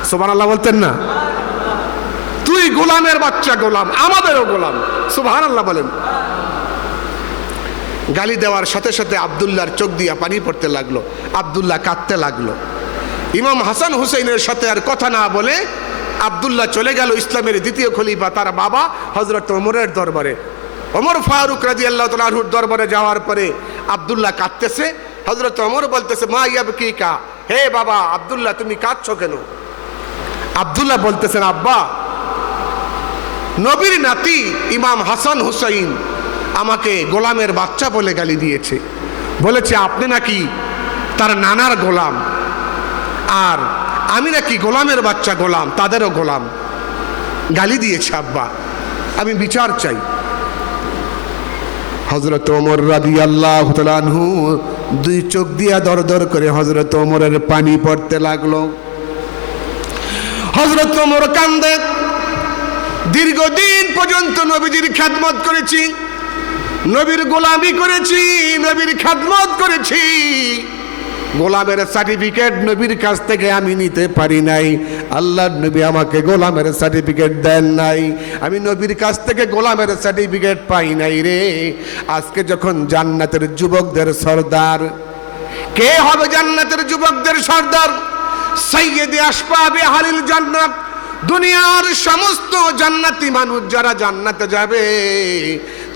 সুবহানাল্লাহ বলতেন না? তুই গোলামের বাচ্চা, গোলাম, আমাদেরও গোলাম। সুবহানাল্লাহ বলেন। গালি দেওয়ার সাথে সাথে আব্দুল্লাহর চোখ দিয়া পানি পড়তে লাগলো, আব্দুল্লাহ কাঁদতে লাগলো। ইমাম হাসান হুসাইনের সাথে আর কথা না বলে আব্দুল্লাহ চলে গেল ইসলামের দ্বিতীয় খলিফা তার বাবা হযরত ওমরের দরবারে। ওমর ফারুক রাদিয়াল্লাহু তাআলা আনহুর দরবারে যাওয়ার পরে আব্দুল্লাহ কাঁদতেছে। হযরত ওমর বলতেছে, মা ইয়াবকিকা, হে বাবা আব্দুল্লাহ তুমি কাঁদছো কেন? আব্দুল্লাহ বলতেছেন, আব্বা, নবীর নাতি ইমাম হাসান হুসাইন আমাকে গোলামের বাচ্চা বলে গালি দিয়েছে, বলেছে আপনি নাকি তার নানার গোলাম, আর আমি নাকি গোলামের বাচ্চা, গোলাম, তাদেরও গোলাম। গালি দিয়েছে আব্বা, আমি বিচার চাই। হযরত ওমর রাদিয়াল্লাহু তাআলা আনহু দুই চোখ দিয়া দর দর করে হযরত ওমরের পানি পড়তে লাগলো। হযরত ওমর কান্দে, দীর্ঘদিন পর্যন্ত নবীজির খেদমত করেছি, নবীর গোলামি করেছি, নবীর খেদমত করেছি, গোলামের সার্টিফিকেট নবীর কাছ থেকে আমি নিতে পারি নাই। আল্লাহর নবী আমাকে গোলামের সার্টিফিকেট দেন নাই, আমি নবীর কাছ থেকে গোলামের সার্টিফিকেট পাই নাই রে। আজকে যখন জান্নাতের যুবকদের সর্দার, কে হবে জান্নাতের যুবকদের সর্দার? সাইয়্যিদে আসবাবে আহলিল জান্নাত, দুনিয়ার সমস্ত জান্নাতি মানুষ যারা জান্নাতে যাবে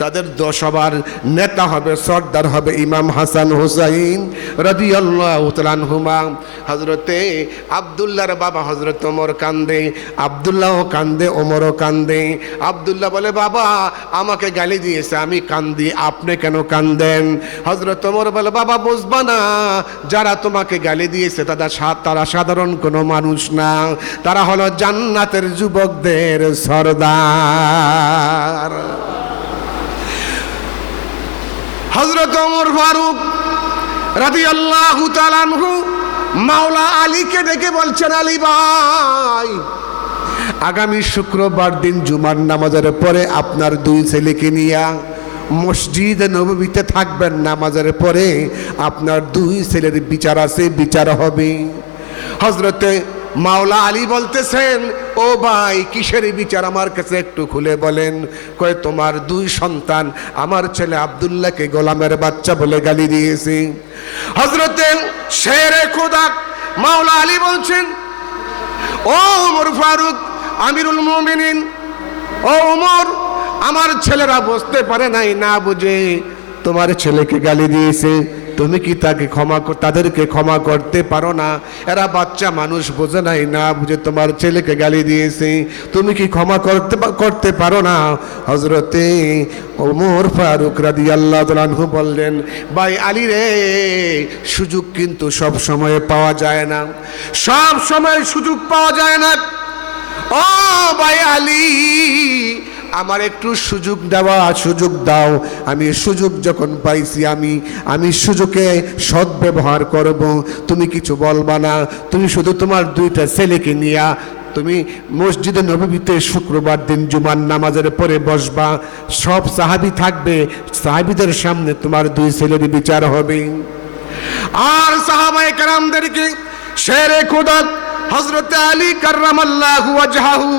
তাদের সবার নেতা হবে, সর্দার হবে ইমাম হাসান হুসাইন রাদিয়াল্লাহু তাআলা আনহুমা। হযরতে আব্দুল্লাহর বাবা হযরত ওমর কান্দে, আব্দুল্লাহও কান্দে, ওমরও কান্দে। আব্দুল্লাহ বলে, বাবা আমাকে গালি দিয়েছে, আমি কান্দি, আপনি কেন কান্দেন? হযরত ওমর বলে, বাবা বুঝবা না, যারা তোমাকে গালি দিয়েছে তারা সাধারণ কোনো মানুষ না, তারা হলো জান্নাতের যুবকদের সর্দার। হযরত ওমর ফারুক রাদিয়াল্লাহু তাআলা আনহু মাওলা আলীকে ডেকে বলছেন, আলী ভাই, আগামী শুক্রবার দিন জুমার নামাজের পরে আপনার দুই ছেলেকে নিয়ে মসজিদে নববীতে থাকবেন। নামাজের পরে আপনার দুই ছেলের বিচার আছে, বিচার হবে। হযরতে মাওলা আলী বলতেছেন, ও ভাই কিসের বিচার আমার কাছে একটু খুলে বলেন। কয়, তোমার দুই সন্তান আমার ছেলে আব্দুল্লাহকে গোলামের বাচ্চা বলে গালি দিয়েছে। হযরতে শেরে খোদা মাওলা আলী বলছেন, ও ওমর ফারুক আমিরুল মুমিনিন, ও ওমর, আমার ছেলেরা বুঝতে পারে নাই, না বুঝে তোমার ছেলেকে গালি দিয়েছে, তুমি কি তাদেরকে ক্ষমা করতে পারো না? এরা বাচ্চা মানুষ, বোঝে নাই, না বুঝে তোমার ছেলেকে গালি দিয়েছে, তুমি কি ক্ষমা করতে পারো না? হযরতে ওমর ফারুক রাদিয়াল্লাহু তাআলা আনহু বললেন, ভাই আলী রে, সুযোগ কিন্তু সব সময় পাওয়া যায় না, সব সময় সুযোগ পাওয়া যায় না। ও ভাই আলী, আমার একটু সুযোগ দাও। আমি সুযোগ যখন পাইছি আমি সুযোগে সদ্ব্যবহার করব। তুমি কিছু বলবা না, তুমি শুধু তোমার দুইটা ছেলেকে নিয়ে তুমি মসজিদে নববীতে শুক্রবার দিন জুমার নামাজের পরে বসবা, সব সাহাবী থাকবে, সাহাবীদের সামনে তোমার দুই ছেলের বিচার হবে। আর সাহাবায়ে কেরামদেরকে শেরে খোদা হযরত আলী কাররামাল্লাহু ওয়াজহাহু,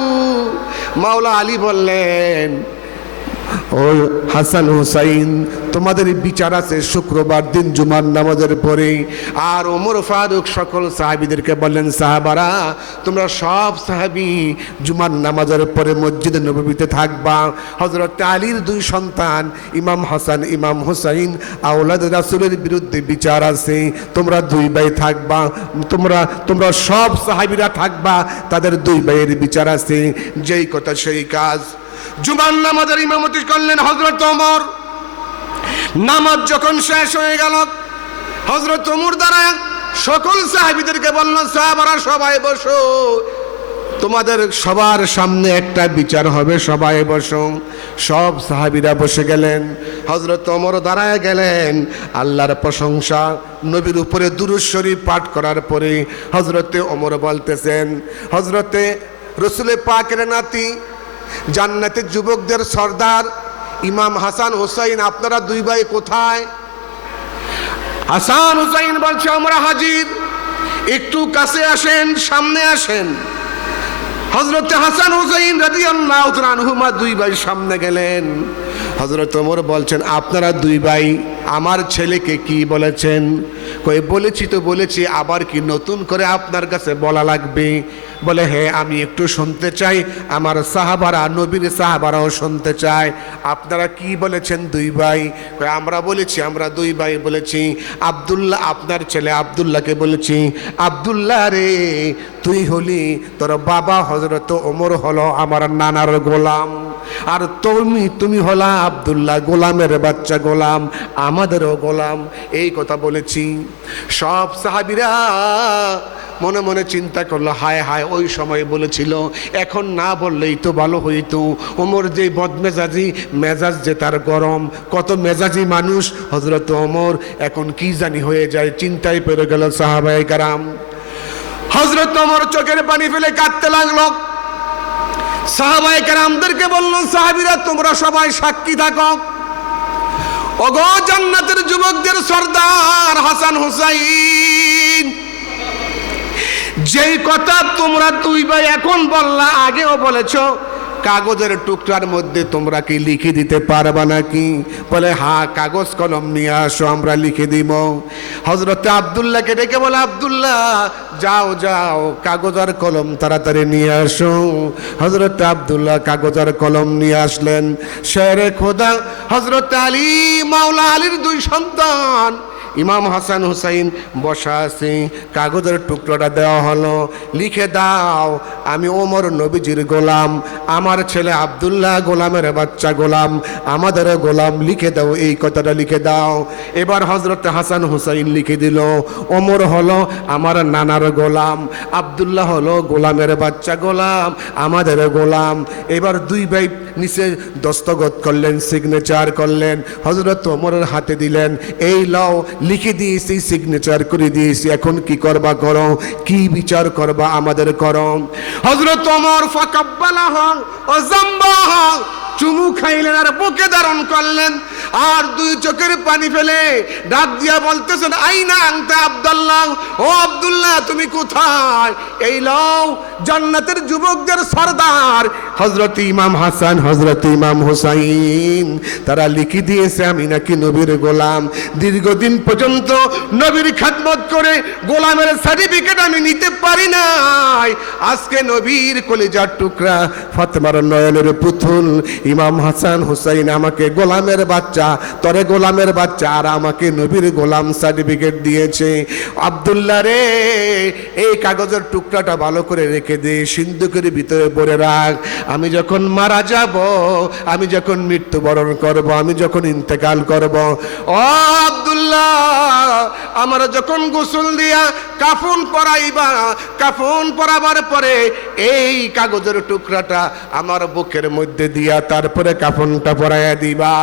মাওলা আলী বললেন, ও হাসান হুসাইন, তোমাদের বিচার আছে শুক্রবার দিন জুমার নামাজের পরে। আর ওমর ফারুক সকল সাহাবীদেরকে বললেন, সাহাবারা তোমরা সব সাহাবী জুমার নামাজের পরে মসজিদে নববীতে থাকবা। হযরত আলীর দুই সন্তান ইমাম হাসান ইমাম হুসাইন আওলাদ রাসূলের বিরুদ্ধে বিচার আছে, তোমরা দুই ভাই থাকবা, তোমরা সব সাহাবীরা থাকবা, তাদের দুই ভাইয়ের বিচার আছে। যেই কথা সেই কাজ। জুমার নামাজের ইমামতি করলেন হযরত ওমর। নামাজ যখন শেষ হয়ে গেল, হযরত ওমর দ্বারা সকল সাহাবীদেরকে বলল, সাহাবারা সবাই বসো, তোমাদের সবার সামনে একটা বিচার হবে, সবাই বসো। সব সাহাবীরা বসে গেলেন। হযরত ওমর দাঁড়ায় গেলেন। আল্লাহর প্রশংসা, নবীর উপরে দুরূদ শরীফ পাঠ করার পরে হযরতে ওমর বলতেছেন, হযরতে রাসূল পাকের নাতি, জান্নাতের যুবকদের সর্দার ইমাম হাসান হুসাইন, আপনারা দুই ভাই কোথায়? হাসান হুসাইন বলছে, আমরা হাজির, একটু কাছে আসেন, সামনে আসেন। হযরত হাসান হুসাইন রাদিয়াল্লাহু তাআলা আনহুমা দুই ভাই সামনে গেলেন। হযরত ওমর বলছেন, আপনারা দুই ভাই আমার ছেলেকে কি বলেছেন? কই বলেছি তো বলেছি, আবার কি নতুন করে আপনার কাছে বলা লাগবে? বলে, হ্যাঁ আমি একটু শুনতে চাই, আমার সাহাবারা, নবীর সাহাবারাও শুনতে চায়। আপনারা কি বলেছেন দুই ভাই? আমরা বলেছি, আমরা দুই ভাই বলেছি, আব্দুল্লাহ, আপনার ছেলে আব্দুল্লাহকে বলেছি, আব্দুল্লাহ রে, তুই হলি, তোর বাবা হযরত ওমর হলো আমার নানার গোলাম, আর তুমি হলা আব্দুল্লাহ গোলামের বাচ্চা, গোলাম, আমাদেরও গোলাম। এই কথা বলেছি। সব সাহাবীরা মনে মনে চিন্তা করলো, হায় হায়, ওই সময় বলেছিল, এখন না বললেই তো ভালো হইতো। ওমর যে বদমেজাজি, মেজাজ যে তার গরম, কত মেজাজি মানুষ হযরত ওমর, এখন কি জানি হয়ে যায়, চিন্তায় পড়ে গেল সাহাবায়ে কেরাম। হযরত ওমর চোখের পানি ফেলে কাঁদতে লাগলো। সাহাবায়ে কেরামদেরকে বলল, সাহাবীরা তোমরা সবাই সাক্ষী থাকো, ওগো জান্নাতের যুবকদের সর্দার হাসান হুসাইন, যেই কথা তোমরা দুই ভাই এখন বললা, আগেও বলেছো, কাগজের টুকরার মধ্যে তোমরা কি লিখে দিতে পারবা নাকি? বলে, হ্যাঁ, কাগজ কলম নিয়ে আসো, আমরা লিখে দিব। হযরত আব্দুল্লাহকে ডেকে বলে, আব্দুল্লাহ যাও যাও, কাগজ আর কলম তাড়াতাড়ি নিয়ে আসো। হযরত আব্দুল্লাহ কাগজ আর কলম নিয়ে আসলেন। শেরে খোদা হযরত আলী, মাওলা আলীর দুই সন্তান ইমাম হাসান হুসাইন বসা আছে। কাগজের টুকরোটা দেওয়া হলো, লিখে দাও, আমি ওমর নবীজির গোলাম, আমার ছেলে আব্দুল্লাহ গোলামের বাচ্চা, গোলাম, আমাদের গোলাম, লিখে দাও, এই কথাটা লিখে দাও। এবার হযরত হাসান হুসাইন লিখে দিল, ওমর হলো আমার নানার গোলাম, আব্দুল্লাহ হলো গোলামের বাচ্চা, গোলাম, আমাদের গোলাম। এবার দুই ভাই নিচে দস্তখত করলেন, সিগনেচার করলেন, হযরত ওমরের হাতে দিলেন, এই লও, লিখে দিয়েছি, সিগনেচার করে দিয়েছি, এখন কি করবা করো, কি বিচার করবা আমাদের করো। হযরত ওমর ফাকাব্বালাহ ওয়া যাম্বাহ, চুমু খাইলেন আর বুকে ধারণ করলেন, আর দুই চোখের পানি ফেলে ডাক দিয়া বলতেছেন, আইনা আনতা আব্দুল্লাহ, ও আব্দুল্লাহ তুমি কোথায়? এই লও, জান্নাতের যুবকদের সর্দার হযরত ইমাম হাসান, হযরত ইমাম হুসাইন, তারা লিখে দিয়েছে আমি নাকি নবীর গোলাম, দীর্ঘদিন পর্যন্ত নবীর খেদমত করে গোলামের সার্টিফিকেট আমি নিতে পারি নাই, আজকে নবীর কলিজার টুকরা ফাতেমার নয়নের পুতুল ইমাম হাসান হুসাইন আমাকে গোলামের বাচ্চা, তরে গোলামের বাচ্চা, আর আমাকে নবীর গোলাম সার্টিফিকেট দিয়েছে। আব্দুল্লাহ রে, এই কাগজের টুকরাটা ভালো করে রেখে দে, সিন্ধুকের ভিতরে ভরে রাখ, আমি যখন মারা যাব, আমি যখন মৃত্যুবরণ করব, আমি যখন ইন্তেকাল করব, ও আব্দুল্লাহ আমার যখন গোসল দিয়া কাফন পরাইবা, কাফন পরাবার পরে এই কাগজের টুকরাটা আমার বুকের মধ্যে দিয়া তারপরে কাফনটা পরাইয়া দিবা।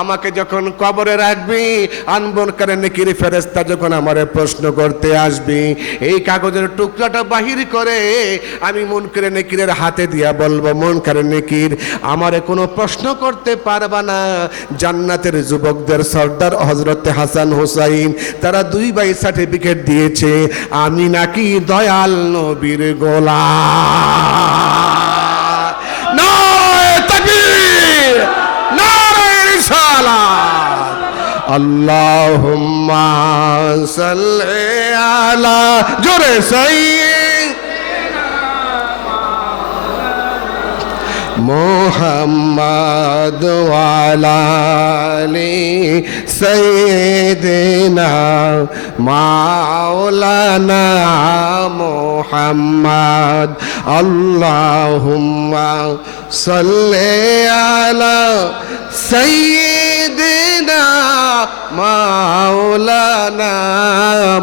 আমাকে যখন কবরে রাখবি, আনবরকারে নেকির ফেরেশতা যখন আমারে প্রশ্ন করতে আসবি, এই কাগজের টুকরাটা বাহির করে আমি মুনকারে নেকিরের হাতে দিয়া বলবো, মুনকারে নেকির আমারে কোনো প্রশ্ন করতে পারবা না। জান্নাতের যুবকদের সর্দার হযরত হাসান হুসাইন, তারা দুই ভাই সার্টিফিকেট দিয়েছে, আমি নাকি দয়াল নবীর গোলাম। নারে তাকবীর, নারে রিসালাত। আল্লাহুম্মা সাল্লি আলা, জোরে সাইয়্যিদ মুহাম্মদ ওয়া আলা আলি সাইয়্যিদিনা মাওলানা মুহাম্মদ। আল্লাহুম্মা সাল্লি আলা সাইয়্যিদিনা মাওলানা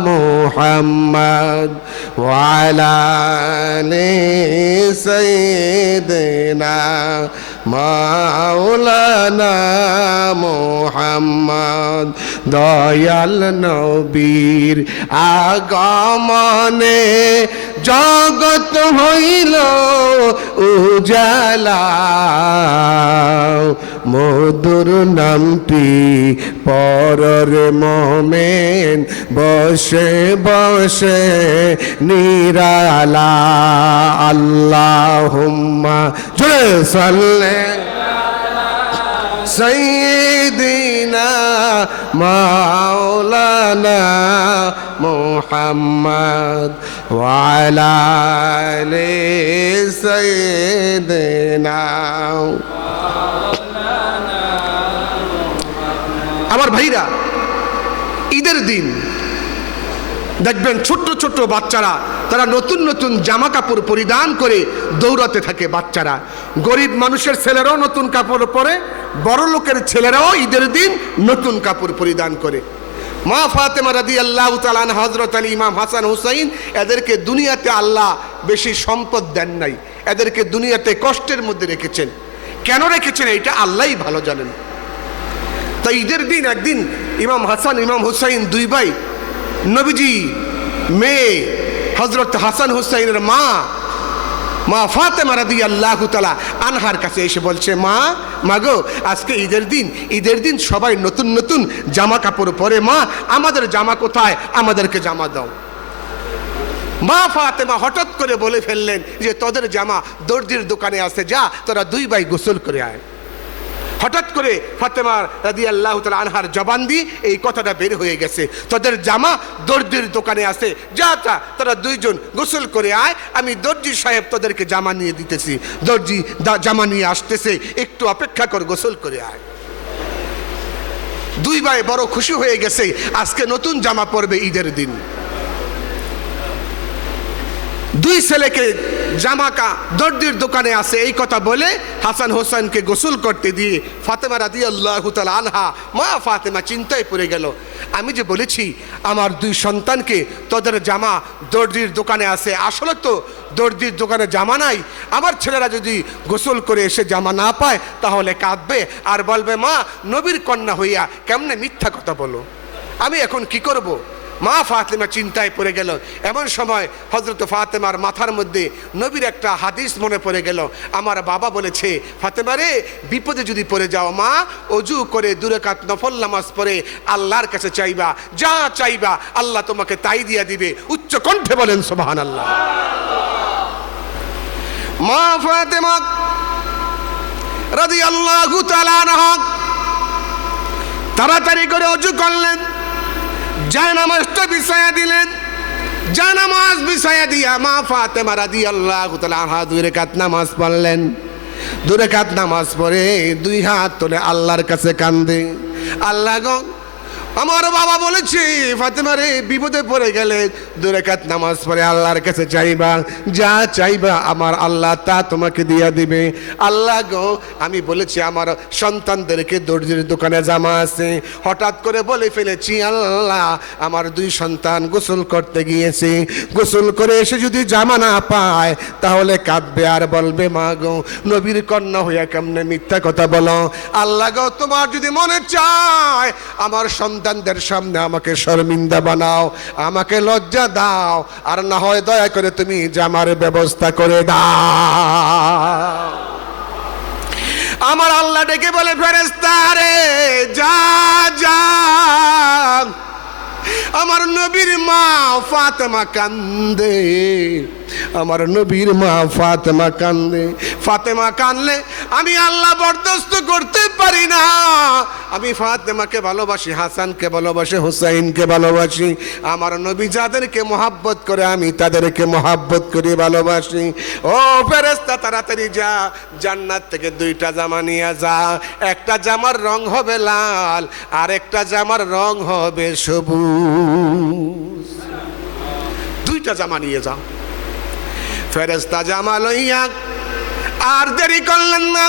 মুহাম্মদ ওয়া আলা আলি সাইয়্যিদিনা মাওলানা মুহাম্মদ। দয়াল নবীর আগমনে জগৎ হইল উজালা, মধুর নামটি পরর মোমেন বসে বসে নিরালা। আল্লাহুম্মা জোরে সাল্লি সাইয়্যিদিনা মাওলানা মুহাম্মদ ওয়া আলা আলি সাইয়্যিদিনা। আমার ভাইরা, ঈদের দিন দেখবেন ছোট্ট ছোট্ট বাচ্চারা তারা নতুন নতুন জামা কাপড় পরিধান করে দৌড়াতে থাকে। বাচ্চারা, গরিব মানুষের ছেলেরাও নতুন কাপড় পরে, বড় লোকের ছেলেরাও ঈদের দিন নতুন কাপড় পরিধান করে। মা ফাতেমা রাদিয়াল্লাহু তাআলা আনহা, হযরত আলী, ইমাম হাসান হুসাইন, এদেরকে দুনিয়াতে আল্লাহ বেশি সম্পদ দেন নাই, এদেরকে দুনিয়াতে কষ্টের মধ্যে রেখেছেন। কেন রেখেছেন এটা আল্লাহই ভালো জানেন। তাই ঈদের দিন একদিন ইমাম হাসান ইমাম হুসাইন দুই ভাই, নবীজি মেয়ে হযরত হাসান হুসাইনের মা মা ফাতেমা রাদিয়াল্লাহু তাআলা আনহার কাছে এসে বলছে, মা গো, আজকে ঈদের দিন সবাই নতুন নতুন জামা কাপড় পরে, মা আমাদের জামা কোথায়, আমাদেরকে জামা দাও। মা ফাতেমা হঠাৎ করে বলে ফেললেন যে তোদের জামা দর্জির দোকানে আছে, যা তোরা দুই ভাই গোসল করে আয়। হঠাৎ করে ফাতেমা রাদিয়াল্লাহু তাআলা আনহার জবান দিয়ে এই কথাটা বের হয়ে গেছে, তোদের জামা দর্জির দোকানে আছে, যা তোরা দুইজন গোসল করে আয়, আমি দর্জি সাহেব তোদেরকে জামা নিয়ে দিতেছি। দর্জি জামা নিয়ে আসতেছে, একটু অপেক্ষা কর, গোসল করে আয়। দুই ভাই বড় খুশি হয়ে গেছে, আজকে নতুন জামা পরবে ঈদের দিন। দুই ছেলেকে জামাকা দর্জির দোকানে আছে এই কথা বলে হাসান হোসেনকে গোসল করতে দিয়ে ফাতেমা রাদিয়াল্লাহু তাআলা আনহা, মা ফাতেমা চিন্তায় পড়ে গেল, আমি যে বলেছি আমার দুই সন্তানকে তোদের জামা দর্জির দোকানে আছে, আসলে তো দর্জির দোকানে জামা নাই। আমার ছেলেরা যদি গোসল করে এসে জামা না পায় তাহলে কাঁদবে আর বলবে, মা নবীর কন্যা হইয়া কেমনে মিথ্যা কথা বলো, আমি এখন কি করব। মা ফাতেমা চিন্তায় পড়ে গেল। এমন সময় হযরত ফাতেমার মাথার মধ্যে নবীর একটা হাদিস মনে পড়ে গেল। আমার বাবা বলেছে, ফাতেমা রে, বিপদে যদি পড়ে যাও মা, অজু করে 2 রাকাত নফল নামাজ পড়ে আল্লাহর কাছে চাইবা, যা চাইবা আল্লাহ তোমাকে তাই দিয়া দিবে। উচ্চ কণ্ঠে বলেন সুবহানাল্লাহ। মা ফাতেমা রাদিয়াল্লাহু তাআলা আনহা তাড়াতাড়ি করে অজু করলেন, জায়নামাজটা বিছায়া দিলেন। জায়নামাজ বিছায়া দিয়া মা ফাতেমা রাদিয়াল্লাহু তাআলা আনহা 2 রাকাত নামাজ পড়লেন। 2 রাকাত নামাজ পড়ে 2 হাত তুলে আল্লাহর কাছে কান্দে, আল্লাহ গো, আমার বাবা বলেছে ফাতেমা রে, বিপদে পড়ে গেলে 2 রাকাত নামাজ পড়ে আল্লাহর কাছে চাইবা, যা চাইবা আমার আল্লাহ তা তোমাকে দিয়া দিবে। আল্লাহ গো, আমি বলেছি আমার সন্তানদেরকে দর্জির দোকানে জামা আছে, হঠাৎ করে বলে ফেলেছি আল্লাহ আমার 2 সন্তান গোসল করতে গিয়েছে, গোসল করে এসে যদি জামা না পায় তাহলে কাঁদবে আর বলবে, মা গো নবীর কন্যা হইয়া কেমনে মিথ্যা কথা বলো। আল্লাহ গো, তোমার যদি মনে চায় আমার সন্তানদের সামনে আমাকে শর্মিন্দা বানাও, আমাকে লজ্জা দাও, আর না হয় দয়া করে তুমি জামার ব্যবস্থা করে দাও। আমার আল্লাহ ডেকে বলে, ফেরেশতা রে, যা যা, আমার নবীর মা ফাতেমা কান্দে, আমার নবীর মা ফাতেমা কান্দে। ফাতেমা কানলে আমি আল্লাহ বরদাস্ত করতে পারি না। আমি ফাতেমাকে ভালোবাসি, হাসানকে ভালোবাসি, হুসাইনকে ভালোবাসি। আমার নবী যাদেরকে মহাব্বত করে আমি তাদেরকে মহাব্বত করে ভালোবাসি। ও ফেরেশতা তাড়াতাড়ি যা, জান্নাত থেকে 2টা জামা নিয়ে যা। একটা জামার রং হবে লাল, আর একটা জামার রং হবে সবুজ। 2টা জামা নিয়ে যাও। ফেরেশতা জামা লইয়া আর দেরি করলেন না।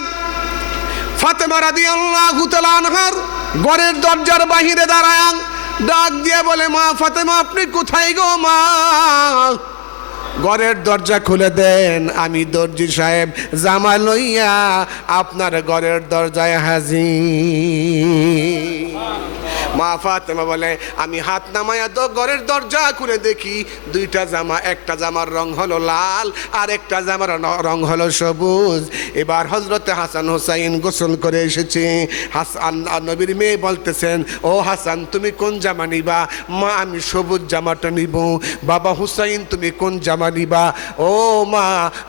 ফাতেমা রাদিয়াল্লাহু তাআলা আনহার ঘরের দরজার বাহিরে দাঁড়ায় ডাক দিয়ে বলে, মা ফাতেমা আপনি কোথায় গো মা? ঘরের দরজা খুলে দেন, আমি দর্জি সাহেব জামা লইয়া আপনার ঘরের দরজায় হাজির। মা ফাতেমা বলে, আমি হাত নামায়া ঘরের দরজা খুলে দেখি 2টা জামা, একটা জামার রং হলো লাল আর একটা জামার রং হলো সবুজ। এবার হযরতে হাসান হুসাইন গোসল করে এসেছে। হাসান নবীর মেয়ে বলতেছেন, ও হাসান তুমি কোন জামা নিবা? মা আমি সবুজ জামাটা নিব। বাবা হুসাইন তুমি কোন জামা নিবা? ও মা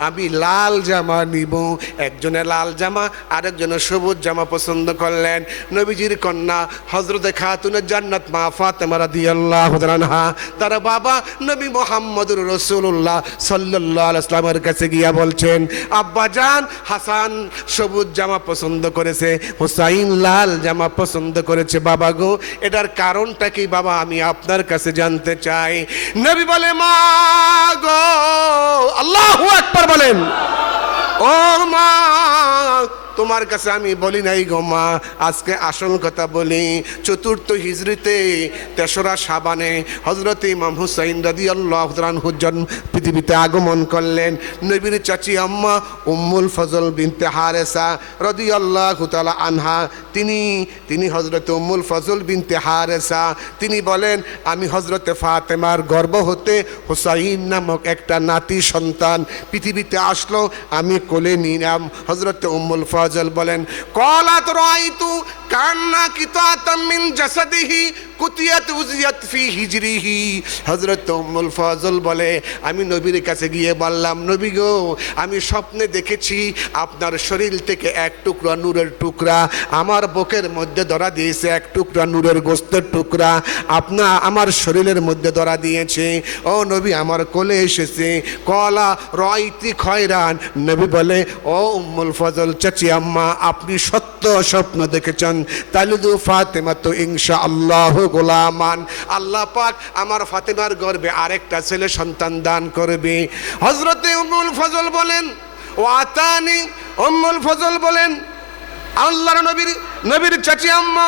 আমি লাল জামা নিব। একজনে লাল জামা আরেকজনে সবুজ জামা পছন্দ করলেন। নবীজির কন্যা হযরতে খাতুনের জান্নাত মা ফাতেমা রাদিয়াল্লাহু তাআলা আনহা তার বাবা নবী মুহাম্মদুর রাসূলুল্লাহ সাল্লাল্লাহু আলাইহি ওয়াসাল্লামের কাছে গিয়া বলছেন, আব্বা জান হাসান সবুজ জামা পছন্দ করেছে, হুসাইন লাল জামা পছন্দ করেছে। বাবা গো এটার কারণটা কি বাবা? আমি আপনার কাছে জানতে চাই। নবী বলে, মা গো, আল্লাহু আকবার বলেন। ও মা তোমার কাছে আমি বলি নাই গো মা, আজকে আসল কথা বলি। 4th হিজরিতে 3রা শাবানে হযরত ইমাম হুসাইন রাদিয়াল্লাহু তাআলা আনহু পৃথিবীতে আগমন করলেন। নবীর চাচি আম্মা উম্মুল ফজল বিনতে হারেসা রাদিয়াল্লাহু তাআলা আনহা তিনি হযরত উম্মুল ফজল বিনতে হারেসা তিনি বলেন, আমি হযরতে ফাতেমার গর্ভ হতে হুসাইন নামক একটা নাতি সন্তান পৃথিবীতে আসলো, আমি কোলে নিলাম। হযরতে উম্মুল ফজল বলেন, ক্বালাত রাআইতু কান্না কিতাতাম মিন জাসাদিহি কুতিয়াত উজিয়াত ফি হিজরিহি। হযরত উম্মুল ফজল বলে, আমি নবীর কাছে গিয়ে বললাম, নবী গো আমি স্বপ্নে দেখেছি আপনার শরীর থেকে এক টুকরা নূরের টুকরা আমার বুকের মধ্যে ধরা দিয়েছে, এক টুকরা নূরের গোস্তের টুকরা আমার শরীরের মধ্যে ধরা দিয়েছে। ও নবী আমার কোলে এসেছে। কলা রাআইতি খয়রান। নবী বলে, ও উম্মুল ফজল চাচি আম্মা আপনি সত্য স্বপ্ন দেখেছেন। তালিদু ফাতেমা তো ইনশাআল্লাহ গোলামান, আল্লাহ পাক আমার ফাতেমার গর্ভে আরেকটা ছেলে সন্তান দান করবে। হযরতে উম্মুল ফজল বলেন, ও আতানি উম্মুল ফজল বলেন, আল্লাহর নবীর চাচি আম্মা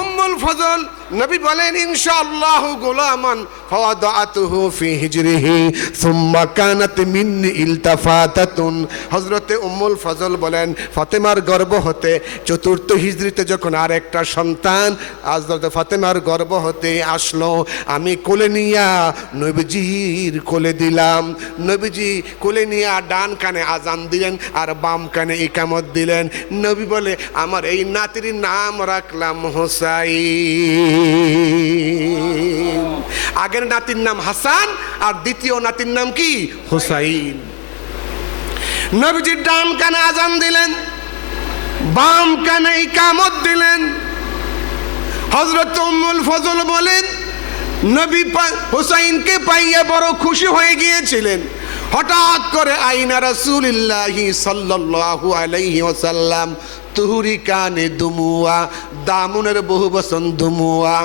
উম্মুল ফজল নবী বলেন, ইনশাআল্লাহ গোলামান ফাদাআতুহু ফি হিজরিহি সুম্মা কানাত মিন্নি ইলতাফাতাতুন। হযরতে উম্মুল ফজল বলেন, ফাতেমার গর্ভ হতে 4th হিজরিতে যখন আরেকটা সন্তান হযরত ফাতেমার গর্ভ হতে আসলো, আমি কোলে নিয়া নবীজির কোলে দিলাম। নবীজি কোলে নিয়া ডান কানে আজান দিলেন আর বাম কানে ইকামত দিলেন। নবী বলে, আমার এই নাতির নাম রাখলাম হুসাইন। আগের নাতির নাম হাসান আর দ্বিতীয় নাতির নাম কি? হুসাইন। নবীজির ডান কানে আজান দিলেন, বাম কানে ইকামত দিলেন। হযরত উম্মুল ফজল বলেন, নবী হুসাইনকে পাইয়া বড় খুশি হয়ে গিয়েছিলেন। হঠাৎ করে আইনা রাসূলুল্লাহি সাল্লাল্লাহু আলাইহি ওয়াসাল্লাম তুহুরি কানে দুমুয়া, দামুনের বহু বচন দুমুয়া।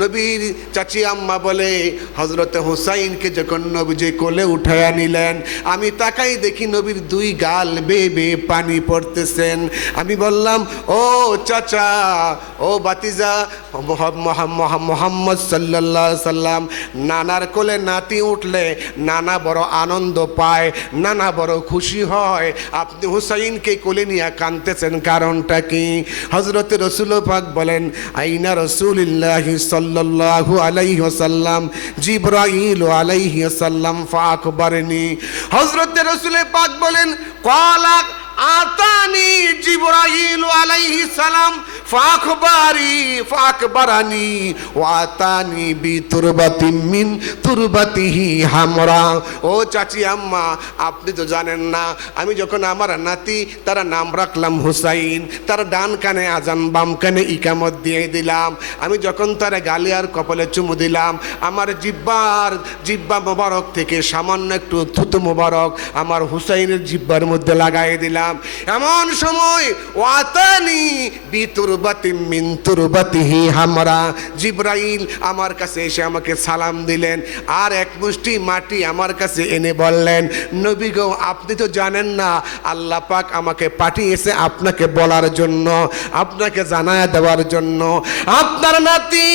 নবীর চাচি আম্মা বলে, হযরতে হুসাইনকে যখন নবীজি কোলে উঠায়া নিলেন, আমি তাকাই দেখি নবীর 2 গাল বেয়ে বেয়ে পানি পড়তেছেন। আমি বললাম, ও চাচা, ও বাতিজা মোহাম্মদ সাল্লাল্লাহু আলাইহি সাল্লাম, নানার কোলে নাতি উঠলে নানা বড় আনন্দ পায়, নানা বড় খুশি হয়। আপনি হুসাইনকে কোলে নিয়ে কাঁদতেছেন, কারণটা কি? হযরতে রাসূল পাক বলেন, আইনা রাসূলুল্লাহ সাল্লাল্লাহু আলাইহি ওয়াসাল্লাম জিবরাইল আলাইহি ওয়াসাল্লাম ফাকবারনি। হযরতে রাসূল পাক বলেন, ক্বালা আতানি জিবরাইল আলাইহিস সালাম ফাকবারানি ওয়া আতানি বিতুরবাতিন মিন তুরবাতিহি হামরা। ও চাচি আম্মা, আপনি তো জানেন না, আমি যখন আমার নাতি তার নাম রাখলাম হুসাইন, তার ডান কানে আজান বাম কানে ইকামত দিয়ে দিলাম, আমি যখন তার গালে আর কপালে চুমু দিলাম, আমার জিব্বা মোবারক থেকে সামান্য একটু থুতু মোবারক আমার হুসাইনের জিব্বার মধ্যে লাগাই দিলাম। এমন সময় ওয়াতানি বিতুরবাতিন মিন তুরবাতিহি হামরা, জিবরাইল আমার কাছে এসে আমাকে সালাম দিলেন আর এক মুষ্টি মাটি আমার কাছে এনে বললেন, নবী গো, আপনি তো জানেন না আল্লাহ পাক আমাকে পাঠিয়েছে আপনাকে বলার জন্য, আপনাকে জানায়া দেওয়ার জন্য, আপনার নাতি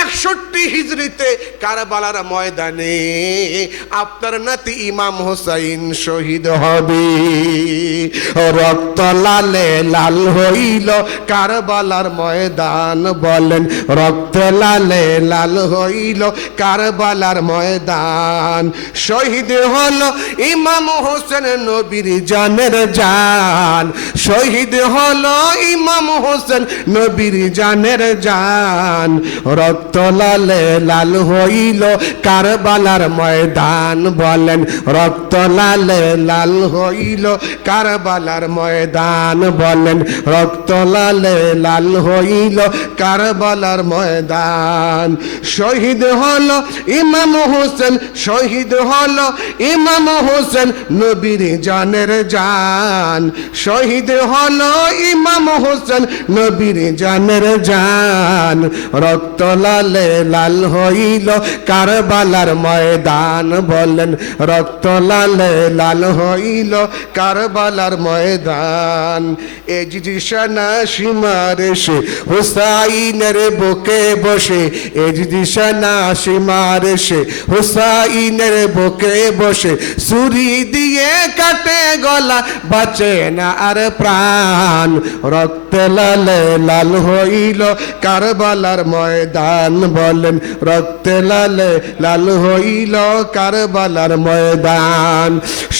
61 হিজরিতে কারবালার ময়দানে আপনার নাতি ইমাম হোসাইন শহীদ হবে। রক্ত লালে লাল হইল কারবালার ময়দান, বলেন রক্ত লালে লাল হইল কারবালার ময়দান। শহীদ হলো ইমাম হোসেন নবীর জানের জান, শহীদ হলো ইমাম হোসেন নবীর জানের জান। রক্ত লালে লাল হইল কারবালার ময়দান, বলেন রক্ত লালে লাল হইল কারবালার ময়দান, বলেন রক্ত লালে লাল হইল কারবালার ময়দান। শহীদ হলো ইমাম হোসেন, শহীদ হলো ইমাম হোসেন নবীর জানের জান, শহীদ হলো ইমাম হোসেন নবীর জানের জান। রক্ত লালে লাল হইল কারবালার ময়দান, বলেন রক্ত লালে লাল হইল কারবালার ময়দান। এজিদিশানা সীমার সে হুসাইনের বুকে বসে, এজিদিশানা সীমার সে হুসাইনের বুকে বসে, ছুরি দিয়ে কাটে গলা বাঁচে না আর প্রাণ। রক্ত লালে লাল হইল কারবালার ময়দান, বলেন রক্ত লালে লাল হইল কারবালার ময়দান।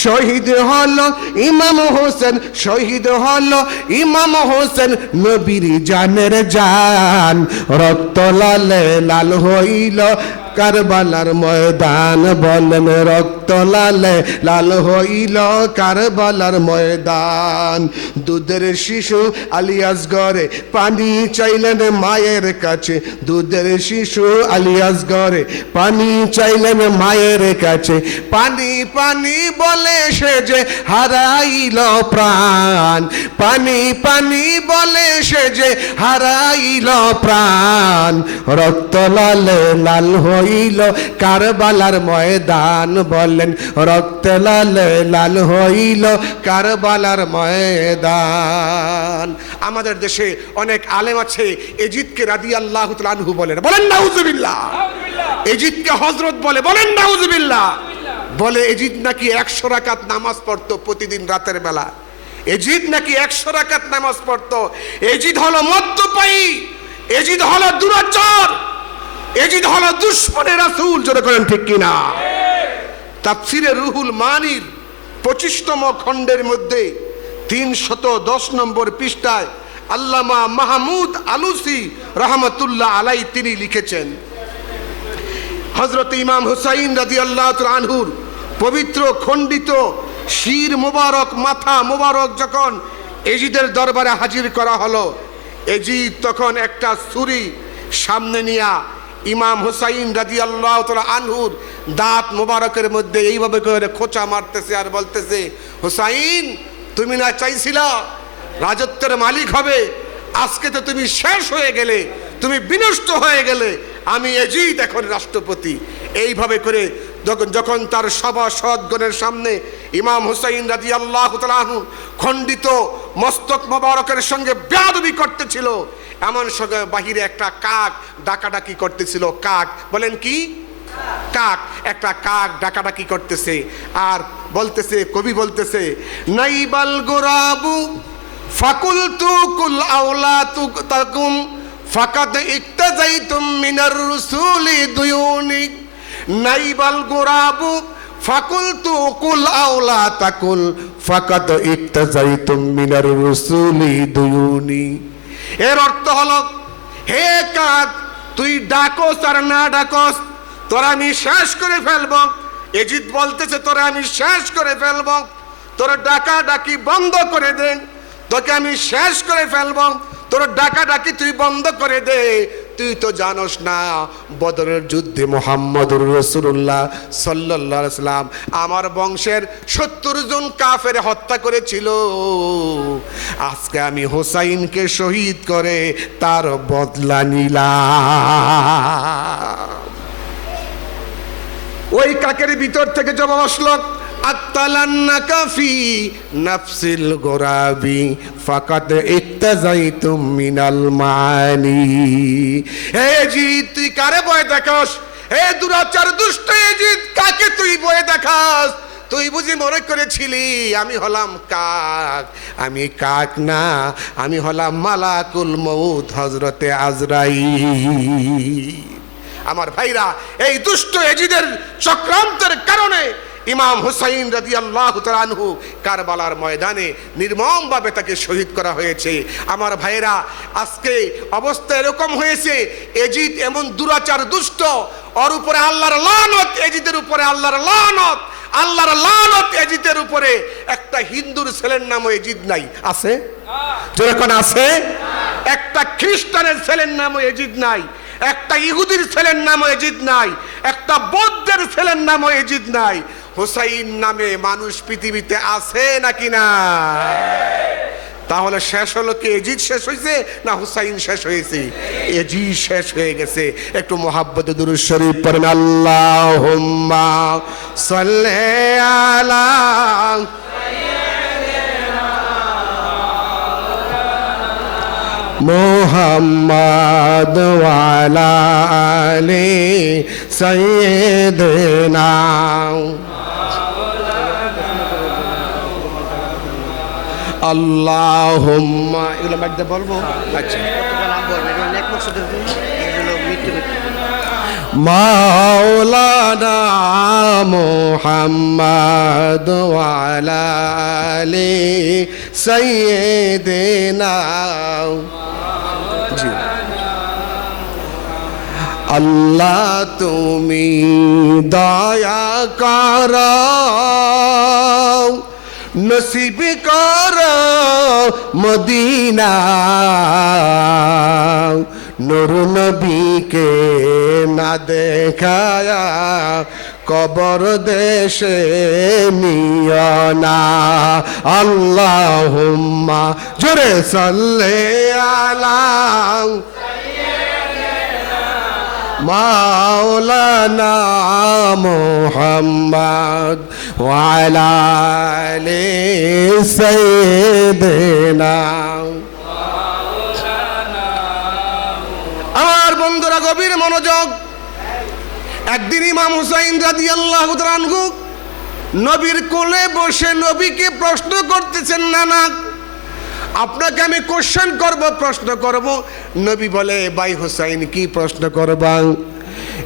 শহীদ হলো ইমাম হোসেন, শহীদ হলো ইমাম হোসেন নবীর জানের জান। রক্ত লালে লাল হইল কারবালার ময়দান, বলেন রক্ত লালে লাল হইল কারবালার ময়দান। দুধের শিশু আলী আসগরে পানি চাইলেন মায়ের কাছে, দুধের শিশু আলী আসগরে পানি চাইলেন মায়ের কাছে, পানি পানি বলে সে যে হারাইল প্রাণ, পানি পানি বলে সে যে হারাইল প্রাণ। রক্ত লালে লাল হইল কারবালার ময়দান, বলেন রক্ত লালে লাল হইল কারবালার ময়দান। আমাদের দেশে অনেক আলেম আছে এজিদকে রাদিয়াল্লাহু তাআলা আনহু বলেন, বলেন নাউজুবিল্লাহ। এজিদকে হযরত বলে, বলেন নাউজুবিল্লাহ। বলে এজিদ নাকি 100 রাকাত নামাজ পড়তো প্রতিদিন রাতের বেলা, এজিদ নাকি 100 রাকাত নামাজ পড়তো। এজিদ হলো মদ্যপায়ী, এজিদ হলো দুরাচার, এজিদ হলো দুশমনে রাসূল। জোরে করেন ঠিক কিনা? তাফসিরে রুহুল মানির 25তম খণ্ডের মধ্যে 310 নম্বর পৃষ্ঠায় আল্লামা মাহমুদ আলুসি রহমতুল্লাহ আলাই তিনি লিখেছেন, হযরত ইমাম হুসাইন রাদিয়াল্লাহু তাআলা আনহুর পবিত্র খণ্ডিত শির মোবারক, মাথা মোবারক যখন এজিদের দরবারে হাজির করা হলো, এজিদ তখন একটা ছুরি সামনে নিয়া ইমাম হুসাইন রাদিয়াল্লাহু তাআলা আনহুর দাঁত মোবারকের মধ্যে এইভাবে করে খোঁচা মারতেছে আর বলতেছে, হুসাইন তুমি না চাইছিলা রাজত্বের মালিক হবে, আজকে তো তুমি শেষ হয়ে গেলে, তুমি বিনষ্ট হয়ে গেলে, আমি এজিদ এখন রাষ্ট্রপতি। এইভাবে করে যখন তার সভাসদগণের সামনে ইমাম হুসাইন রাদিয়াল্লাহু তাআলা আনহু খণ্ডিত মস্তক মোবারকের সঙ্গে বেয়াদবি করতেছিল, এমন সময় বাহিরে একটা কাক ডাকাডাকি করতেছিল। কাক, বলেন কি? কাক, একটা কাক ডাকাডাকি করতেছে আর বলতেছে, কবি বলতেছে, নাইবাল গোরাবু ফাকুলতু কুল আওলাতু তাকুম ফাকাদ ইক্তাজাইতুম মিনার রুসুলি দুয়ুনি। নাইবাল গোরাবু ফাকুলতু কুল আওলা তাকুল ফাকাদ ইত্তাজাইতুম মিনার রুসুলি দুয়ুনি। এর অর্থ হলো, হে কাক, তুই ডাকস আর না ডাকস তোরা আমি শেষ করে ফেলবো। এজিদ বলতেছে তোরা আমি শেষ করে ফেলবো, তোর ডাকা ডাকি বন্ধ করে দে, তোকে আমি শেষ করে ফেলবো, তোর ডাকা ডাকি তুই বন্ধ করে দে। তুই তো জানোস না বদরের যুদ্ধে মুহাম্মদুর রাসূলুল্লাহ সাল্লাল্লাহু আলাইহি সাল্লাম আমার বংশের 70 জন কাফের হত্যা করেছিল। আজকে আমি হোসাইনকে শহীদ করে তার বদলা নিলাম। ওই কাকের ভিতর থেকে জবাব আসলো, আত্তালান্নাকা ফি নাফসিল গোরাবি ফাকাদ ইত্তাজাইতুম মিনাল মানি। হে এজিদ, তুই কারে ভয় দেখাস? হে দুরাচার দুষ্ট এজিদ, কাকে তুই ভয় দেখাস? তুই বুঝি মনে করেছিলি আমি হলাম কাক? আমি কাক না, আমি হলাম মালাকুল মউত হযরতে আজরাইল। আমার ভাইরা, এই দুষ্ট এজিদের চক্রান্তের কারণে ইমাম হুসাইন রাদিয়াল্লাহু তাআলা আনহু কারবালার ময়দানে নির্মমভাবে তাকে শহীদ করা হয়েছে। আমার ভাইরা, আজকে অবস্থা এরকম হয়েছে, এজিদ এমন দুরাচার দুষ্ট, ওর উপরে আল্লাহর লানত, এজিদের উপরে আল্লাহর লানত, আল্লাহর লানত এজিদের উপরে। একটা হিন্দুর ছেলের নামও এজিদ নাই, আছে? যেরকম আছে। একটা খ্রিস্টানের ছেলের নামও এজিদ নাই, একটা ইহুদির ছেলের নামও এজিদ নাই, একটা বৌদ্ধের ছেলের নামও এজিদ নাই। হুসাইন নামে মানুষ পৃথিবীতে আছে নাকি না? তাহলে শেষ হলো কি? এজিদ শেষ হয়েছে না হুসাইন শেষ হয়েছে? এজিদ শেষ হয়ে গেছে। একটু মোহাব্বতে দুরূদ শরীফ পড়েন, আল্লাহুম্মা সাল্লি আলা মুহাম্মাদ ওয়া আলা আলি সাইয়্যিদিনা। আল্লাহুম্মা, এগুলো মাইকে বলবো? আচ্ছা, মাওলানা মুহাম্মাদ ওয়া আলা আলি সাইয়্যিদিনা। জি, আল্লাহ তুমি দয়া করো, নসিব করো মদিনা, নূর নবীকে না দেখায়া কবর দেশে নিও না। আল্লাহুম্মা, জোরে সাল্লি আলা মাওলানা মুহাম্মদ ওয়া আলা আলি সাইয়্যিদিনা। আমার বন্ধুরা, গভীর মনোযোগ। একদিন ইমাম হুসাইন রাদিয়াল্লাহু তাআলা আনহু নবীর কোলে বসে নবীকে প্রশ্ন করতেছেন, নানা আপনাকে আমি কোশ্চেন করব, প্রশ্ন করব। নবী বলে, ভাই হুসাইন কি প্রশ্ন করবা?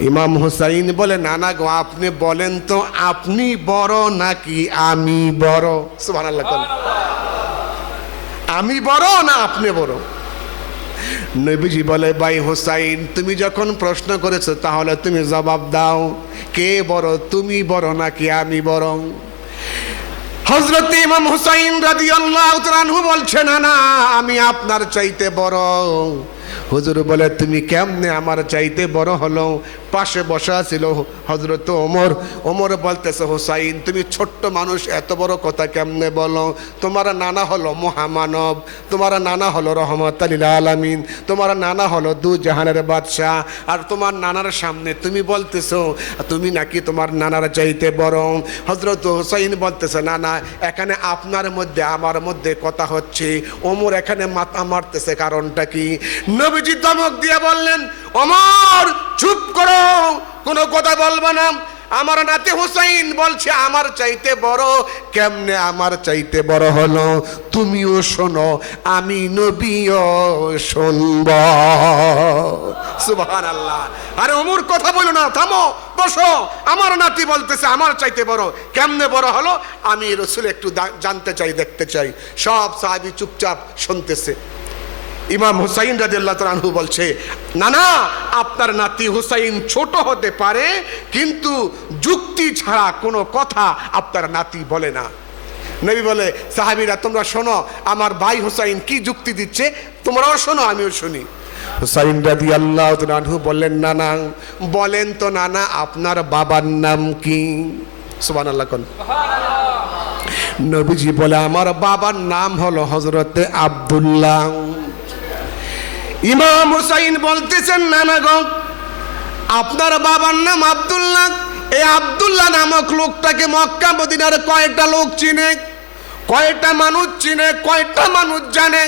ইমাম হুসাইন বলে, নানা গো আপনি বলেন তো, আপনি বড় নাকি আমি বড়? সুবহানাল্লাহ। আমি বড় না আপনি বড়? নবীজি বলে, ভাই হুসাইন তুমি যখন প্রশ্ন করেছো তাহলে তুমি জবাব দাও, কে বড়, তুমি বড় নাকি আমি বড়? হযরত ইমাম হুসাইন রাদিয়াল্লাহু তাআলা আনহু বলছেন, না আমি আপনার চাইতে বড়। হুজুর বলে, তুমি কেমনে আমার চাইতে বড় হলো? পাশে বসা ছিল হযরত ওমর। ওমর বলতেছে, হুসাইন তুমি ছোট্ট মানুষ, এত বড় কথা কেমনে বলো? তোমার নানা হলো মহামানব, তোমার নানা হলো রহমাতাল লিল আলামিন, তোমার নানা হলো দু জাহানের বাদশাহ, আর তোমার নানার সামনে তুমি বলতেছো তুমি নাকি তোমার নানার চাইতে বড়। হযরত হুসাইন বলতেছে, না না, এখানে আপনার মধ্যে আমার মধ্যে কথা হচ্ছে। ওমর এখানে মাথা মারতেছে, কারণটা কি? নবীজি ধমক দিয়ে বললেন, ওমর চুপ করো, কোনো কথা বলবা না। আমার নাতি হুসাইন বলছে আমার চাইতে বড়। কেমনে আমার চাইতে বড় হলো? তুমিও শোনো, আমি নবীও শুনব। সুবহানাল্লাহ। আরে ওমর কথা বলো না, থামো, বসো। আমার নাতি বলতেছে আমার চাইতে বড়। কেমনে বড় হলো? আমি রাসূল একটু জানতে চাই, দেখতে চাই। সব সাহাবী চুপচাপ শুনতেছে। ইমাম হুসাইন রাদিয়াল্লাহু তাআলা আনহু বলছে, না না, আপনার নাতি হুসাইন ছোট হতে পারে, কিন্তু যুক্তি ছাড়া কোনো কথা আপনার নাতি বলে না। নবী বলে, সাহাবীরা তোমরা শোনো, আমার ভাই হুসাইন কি যুক্তি দিচ্ছে, তোমরাও শোনো, আমিও শুনি। হুসাইন রাদিয়াল্লাহু তাআলা আনহু বললেন, না না, বলেন তো নানা, আপনার বাবার নাম কি? সুবহানাল্লাহ কোন নবীজি বলে, আমার বাবার নাম হলো হযরতে আব্দুল্লাহ। ইমাম হুসাইন বলতেছেন, নানা গো, আপনার বাবার নাম আব্দুল্লাহ। এই আব্দুল্লাহ নামক লোকটাকে মক্কা মদিনার কয়টা লোক চিনে, কয়টা মানুষ চিনে, কয়টা মানুষ জানে?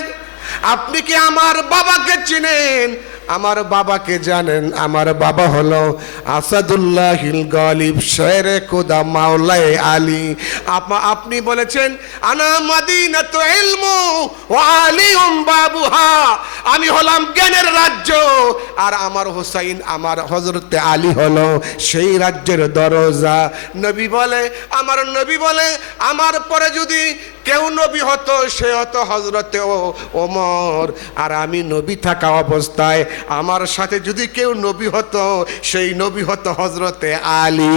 আপনি কি আমার বাবাকে চিনেন? আমার বাবাকে জানেন? আমার বাবা হলো আসাদুল্লাহিল গালিব, শেরে খোদা মাওলায়ে আলী। আপনি বলেছেন, আনা মাদিনাতু ইলমু ওয়া আলিউম বাবুহা, আমি হলাম জ্ঞানের রাজ্য, আর আমার হুসাইন, আমার হযরতে আলী হলো সেই রাজ্যের দরজা। নবী বলে, আমার নবী বলে, আমার পরে যদি কেউ নবী হতো, সে হতো হযরতে ওমর, আর আমি নবী থাকা অবস্থায় আমার সাথে যদি কেউ নবী হতো, সেই নবী হতো হযরতে আলী।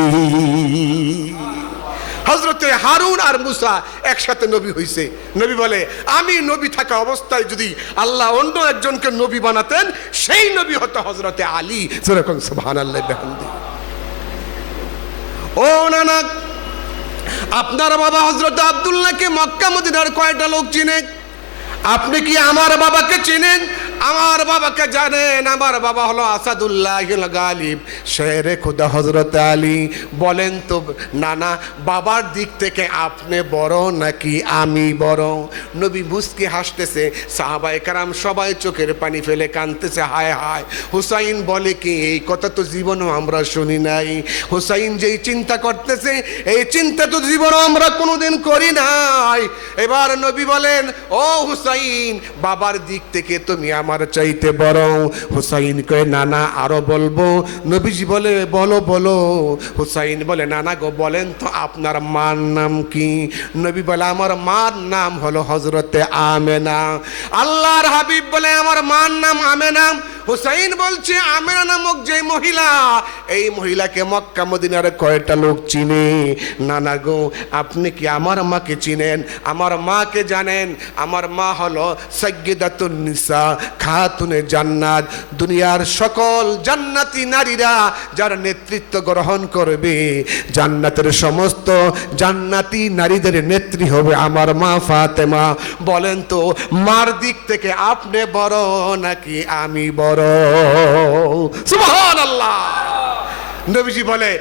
হযরতে হারুন আর মুসা একসাথে নবী হইছে। নবী বলে, আমি নবী থাকা অবস্থায় যদি আল্লাহ অন্য একজনকে নবী বানাতেন, সেই নবী হতো হযরতে আলী। যেরকম সুবহানাল্লাহ বিহামদি। ও নানা, আপনার বাবা হযরত আব্দুল্লাহকে মক্কা মদিনার কয়টা লোক চিনে? আপনি কি আমার বাবাকে চিনেন? আমার বাবাকে জানেন? আমার বাবা হলো আসাদুল্লাহিল গালিব, শেরে খোদা হযরত আলী। বলেন তো নানা, বাবার দিক থেকে আপনি বড় নাকি আমি বড়? নবী মুস্কি হাসতেছে, সাহাবায়ে কেরাম সবাই চোখের পানি ফেলে কাঁদতেছে, হায় হায়। হুসাইন বলে কি, এই কথা তো জীবনেও আমরা শুনি নাই। হুসাইন যেই চিন্তা করতেছে, এই চিন্তা তো জীবনেও আমরা কোনোদিন করি নাই। এবার নবী বলেন, ও হুসাইন, বাবার দিক থেকে তুমি আমার চাইতে বড়। হুসাইন কয়ে, নানা আরো বলবো। নবীজি বলে, বলো বলো। হুসাইন বলে, নানা গো, বলেন তো আপনার মার নাম কি? নবী বলে, আমার মার নাম হলো হযরতে আমেনা। আল্লাহর হাবিব বলে, আমার মার নাম আমেনা। হুসাইন বলছে, আমেনা নামক যে মহিলা, এই মহিলাকে মক্কা মদিনার কয়টা লোক চিনে? নানা গো, আপনি কি আমার মাকে চিনেন? আমার মাকে জানেন? আমার মা হলো সাইয়্যিদাতুন নিসা, খাতুনে জান্নাত। দুনিয়ার সকল জান্নাতি নারীরা যার নেতৃত্ব গ্রহণ করবে, জান্নাতের সমস্ত জান্নাতি নারীদের নেত্রী হবে আমার মা ফাতেমা। বলেন তো, মার দিক থেকে আপনি বড় নাকি আমি বড়? সুবহানাল্লাহ। নবীজি বলে,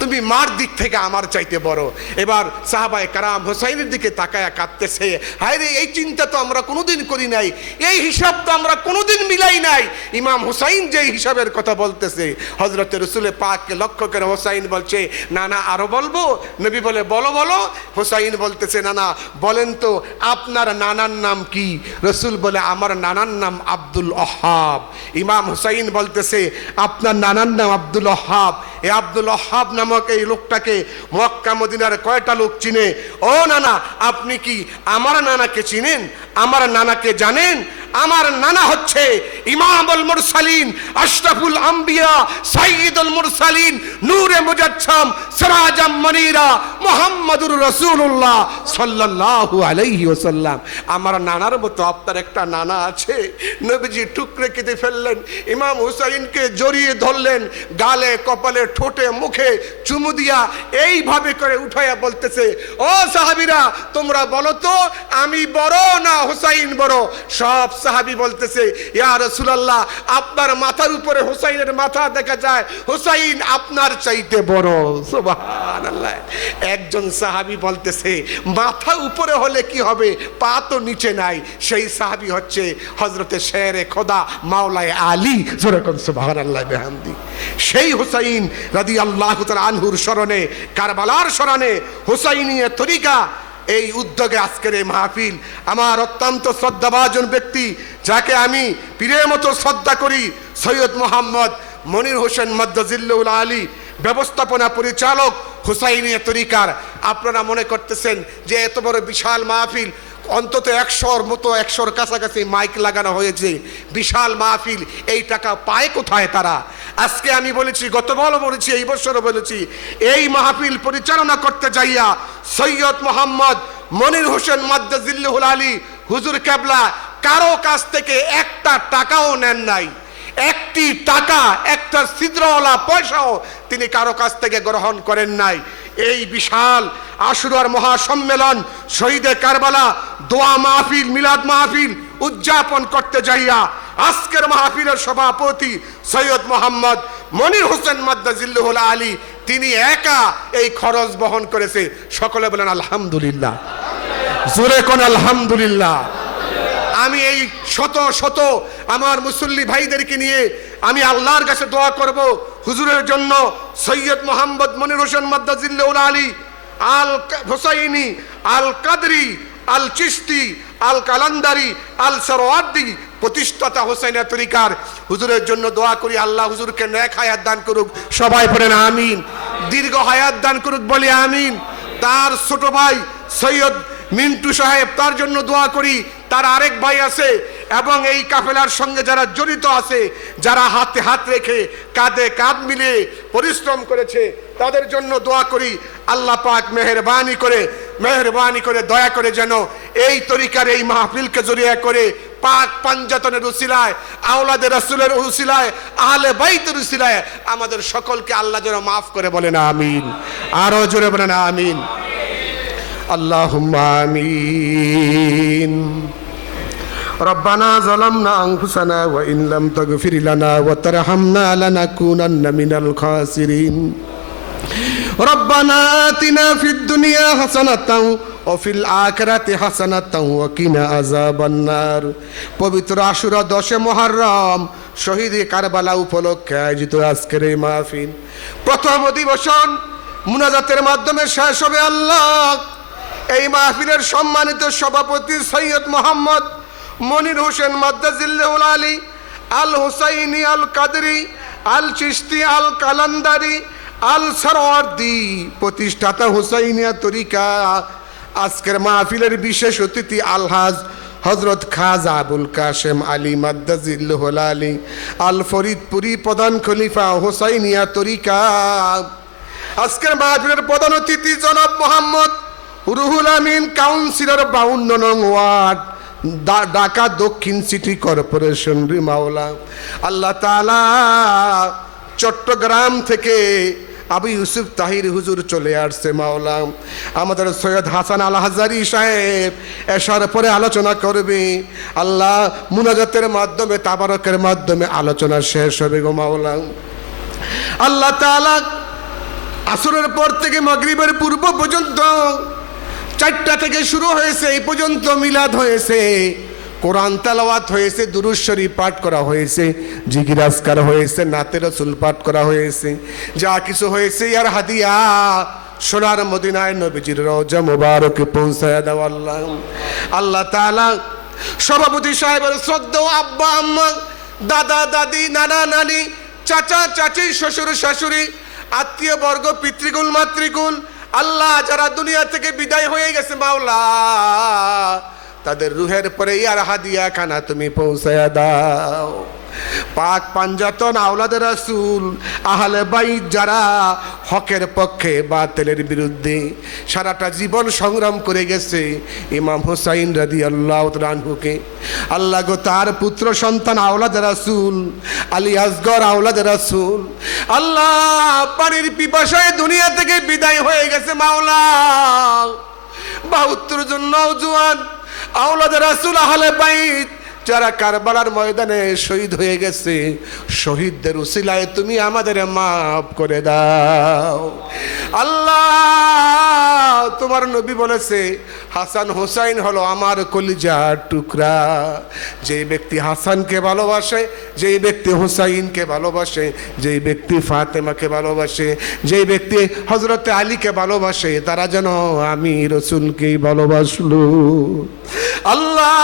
তুমি মার দিক থেকে আমার চাইতে বড়। এবার সাহাবায়ে কেরাম হুসাইনের দিকে তাকায়া কাঁদতেছে, হায় রে, এই চিন্তা তো আমরা কোনোদিন করি নাই, এই হিসাব তো আমরা কোনোদিন মিলাই নাই। ইমাম হুসাইন যে হিসাবের কথা বলতেছে, হযরতে রাসূল পাককে লক্ষ্য করে হুসাইন বলছে, নানা আরো বলবো? নবী বলে, বলো বলো। হুসাইন বলতেছে, নানা বলেন তো আপনার নানার নাম কি? রাসূল বলে, আমার নানার নাম আব্দুল ওহাব। ইমাম হুসাইন বলতেছে, আপনার নানার নাম আব্দুল ওহাব। এই আব্দুল ওহাব নামক এই লোকটাকে মক্কা মদিনার কয়টা লোক চিনে? ও নানা, আপনি কি আমার নানাকে চিনেন? আমার নানাকে জানেন? আমার নানা হচ্ছে ইমামুল মুরসালিন, আশরাফুল আম্বিয়া, সাইয়্যিদুল মুরসালিন, নূরে মুজাচ্ছম, সিরাজাম মুনীরা, মুহাম্মাদুর রাসূলুল্লাহ সাল্লাল্লাহু আলাইহি ওয়াসাল্লাম। আমার নানার মতো আপনার একটা নানা আছে? নবীজি টুকরে কেটে ফেললেন, ইমাম হুসাইনকে জড়িয়ে ধরলেন, গালে, কপালে, ঠোঁটে, মুখে চুমু দিয়া এইভাবে করে উঠাইয়া বলতেছে, ও সাহাবীরা, তোমরা বলো তো আমি বড় না হুসাইন বড়? সব সাহাবী বলতেছে, ইয়া রাসূলুল্লাহ, আপনার মাথার উপরে হুসাইনের মাথা দেখা যায়, হুসাইন আপনার চাইতে বড়। সুবহান। সুবহানাল্লাহ। একজন সাহাবী বলতেছে মাথা উপরে হলে কি হবে, পা তো নিচে নাই। সেই সাহাবী হচ্ছে হযরতে শেরে খোদা মাওলায়ে আলী, যেরকম সুবহানাল্লাহ বিহামদি। সেই হুসাইন রাদিয়াল্লাহু তাআলা আনহুর স্মরণে, কারবালার স্মরণে হুসাইনিয়া তরিকা, এই উদ্যোগে আজকের এই মাহফিল। আমার অত্যন্ত শ্রদ্ধাভাজন ব্যক্তি, যাকে আমি পীরের মতো শ্রদ্ধা করি, সৈয়দ মোহাম্মদ মনির হোসেন মাদ্দাজিল্লুল আলী, ব্যবস্থাপনা পরিচালক হুসাইনিয়া তরিকার। আপনারা মনে করতেছেন যে এত বড় বিশাল মাহফিল, অন্তত 100-র মতো, 100-র কাছাকাছি মাইক লাগানো হয়েছে, বিশাল মাহফিল, এই টাকা পায় কোথায় তারা? আজকে আমি বলেছি, গতবারও বলেছি, এই বছরও বলেছি, এই মাহফিল পরিচালনা করতে যাইয়া সৈয়দ মোহাম্মদ মনির হোসেন মাদ্দাজিল্লুল আলী হুজুর কেবলা কারো কাছ থেকে একটা টাকাও নেন নাই। একটি টাকা, একটা ছিদ্রওয়ালা পয়সাও তিনি কারো কাছ থেকে গ্রহণ করেন নাই। এই বিশাল আশুরার মহাসম্মেলন, শহীদে কারবালা, দোয়া মাহফিল, মিলাদ মাহফিল উদযাপন করতে যাইয়া আজকের মাহফিলের সভাপতি সৈয়দ মোহাম্মদ মনির হোসেন মাদ্দাজিল্লুল আলী, তিনি একা এই খরচ বহন করেছে। সকলে বলেন আলহামদুলিল্লাহ, জোরে কোন আলহামদুলিল্লাহ। আমি এই শত শত আমার মুসল্লি ভাইদেরকে নিয়ে আমি আল্লাহর কাছে দোয়া করব হুজুরের জন্য। সৈয়দ মোহাম্মদ মনির হোসেন মাদ্দাজিল্লুল আলী আল হুসাইনি আল কাদরি আল চিশতি আল কালান্দারি আল সরওয়ার্দি প্রতিষ্ঠাতা হুসাইনিয়া তরিকার হুজুরের জন্য দোয়া করি। আল্লাহ হুজুরকে নেক হায়াত দান করুক, সবাই বলেন আমিন। দীর্ঘ হায়াত দান করুক, বলি আমিন। তার ছোট ভাই সৈয়দ মিন্টু সাহেব, তার জন্য দোয়া করি। তার আরেক ভাই আছে এবং এই কাফেলার সঙ্গে যারা জড়িত আছে, যারা হাতে হাত রেখে কাঁধে কাঁধ মিলে পরিশ্রম করেছে, তাদের জন্য দোয়া করি। আল্লাহ পাক মেহেরবানি করে দয়া করে যেন এই তরিকার এই মাহফিলকে জড়িয়ে করে পাক পাঞ্জাতনের উসিলায়, আওলাদে রাসূলের উসিলায়, আহলে বাইতের উসিলায় আমাদের সকলকে আল্লাহ যেন মাফ করে, বলেন আমিন। আরো জোরে বলেন আমিন। আল্লাহুম্মা আমিন। রব্বানা যালামনা আনফুসানা ওয়া ইন লাম তাগফির লানা ওয়া তারহামনা লানাকুনান্না মিনাল খাসিরিন। রব্বানা আতিনা ফিদ দুনিয়া হাসানাতাও ওয়া ফিল আখিরাতি হাসানাতাও ওয়া কিনা আযাবান নার। পবিত্র আশুরা 10 মুহররম শহীদে কারবালা উপলক্ষে আয়োজিত আজকের এই মাহফিল প্রথম অধিবেশন মুনাজাতের মাধ্যমে শেষ হবে। আল্লাহ, এই মাহফিলের সম্মানিত সভাপতি সৈয়দ মোহাম্মদ মনির হোসেন মাদ্দাজিল্লুল আলী আল হুসাইনি আল কাদরি আল চিশতি আল কালান্দারি আল সরওয়ার্দি প্রতিষ্ঠাতা হুসাইনিয়া তরিকা, আজকের মাহফিলের বিশেষ অতিথি আলহাজ হযরত খাজা আবুল কাশেম আলী মাদ্দাজিল্লুল আলী আল ফরিদপুরি প্রধান খলিফা হুসাইনিয়া তরিকা। আজকের মাহফিলের প্রধান অতিথি জনাব মোহাম্মদ রুহুল আমিন, কাউন্সিলর 52 নং ওয়ার্ড, ঢাকা দক্ষিণ সিটি কর্পোরেশন। মাওলা আল্লাহ তাআলা, চট্টগ্রাম থেকে আবু ইউসুফ তাহির হুজুর চলে আসছে। মাওলা, আমাদের সৈয়দ হাসান আল হাজারি সাহেব এশার পরে আলোচনা করবে। আল্লাহ, মুনাজাতের মাধ্যমে, তাবারকের মাধ্যমে আলোচনা শেষ হবে গো মাওলা। আল্লাহ তাআলা, আসরের পর থেকে মাগরিবের পূর্ব পর্যন্ত 4টা থেকে শুরু হয়েছে, এই পর্যন্ত মিলাদ হয়েছে, কোরআন তেলাওয়াত হয়েছে, দুরূদ শরীফ পাঠ করা হয়েছে, জিকির আজকার হয়েছে, নাতে রাসূল পাঠ করা হয়েছে, যা কিছু হয়েছে আর হাদিয়া সোনার মদিনায় নবীজির রওজা মুবারকে পৌঁছায় দাও। আল্লাহ, আল্লাহ তাআলা, সভাপতি সাহেবের শ্রদ্ধেয় আব্বা আম্মা, দাদা দাদি, নানা নানি, চাচা চাচি, শ্বশুর শাশুড়ি, আত্মীয় বর্গ, পিতৃকুল মাতৃকুল, আল্লাহ যারা দুনিয়া থেকে বিদায় হয়ে গেছে মাওলা, তাদের রুহের পরে ইয়ার হাদিয়া খানা তুমি পৌঁছায়া দাও। পাক পাঞ্জাতন আওলাদে রাসূল আহলে বাইত যারা হকের পক্ষে বাতিলের বিরুদ্ধে সারাটা জীবন সংগ্রাম করে গেছে, ইমাম হুসাইন রাদিয়াল্লাহু তাআলা আনহুকে আল্লাহ গো তার পুত্র সন্তান আওলাদে রাসূল আলী আসগর আওলাদে রাসূল, আল্লাহ পানির পিপাসায় দুনিয়া থেকে বিদায় হয়ে গেছে মাওলা। 72 জন নওজোয়ান আওলাদে রাসূল আহলে বাইত যারা কারবালার ময়দানে শহীদ হয়ে গেছে, শহীদদের উসিলায় তুমি আমাদের মাফ করে দাও। আল্লাহ, আমার নবী বলেছে হাসান হোসাইন হলো আমার কলিজার টুকরা। যেই ব্যক্তি হাসানকে ভালোবাসে, যেই ব্যক্তি হোসাইনকে ভালোবাসে, যেই ব্যক্তি ফাতেমাকে ভালোবাসে, যেই ব্যক্তি হযরতে আলীকে ভালোবাসে, তারা যেন আমি রাসূলকেই ভালোবাসলো। আল্লাহ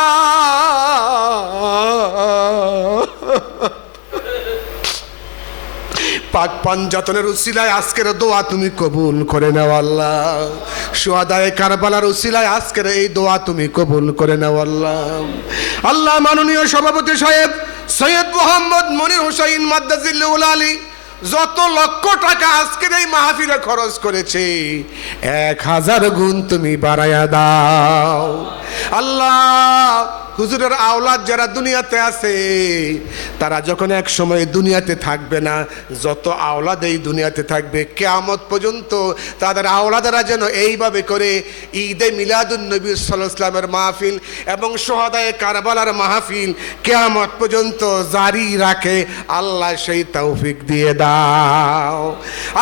পাক পাঞ্জাতনের উসিলায় আজকের দোয়া তুমি কবুল করে নাও আল্লাহ। শুহাদায়ে কারবালার উসিলায় আজকের এই দোয়া তুমি কবুল করে নাও আল্লাহ। আল্লাহ মাননীয় সভাপতি সাহেব সৈয়দ মোহাম্মদ মনির হোসাইন মাদ্দাজিল্লুল আলী যত লক্ষ টাকা আজকের এই মাহফিলে খরচ করেছে 1000 গুণ তুমি বাড়ায়া দাও আল্লাহ। হুজুরের আওলাদ যারা দুনিয়াতে আছে তারা যখন এক সময় দুনিয়াতে থাকবে না, যত আওলাদ এই দুনিয়াতে থাকবে কিয়ামত পর্যন্ত তাদের আওলাদেরা যেন এইভাবে করে ঈদে মিলাদুন নবী সাল্লাল্লাহু আলাইহি ওয়াসাল্লামের মাহফিল এবং শুহাদায়ে কারবালার মাহফিল কিয়ামত পর্যন্ত জারি রাখে, আল্লাহ সেই তৌফিক দিয়ে দাও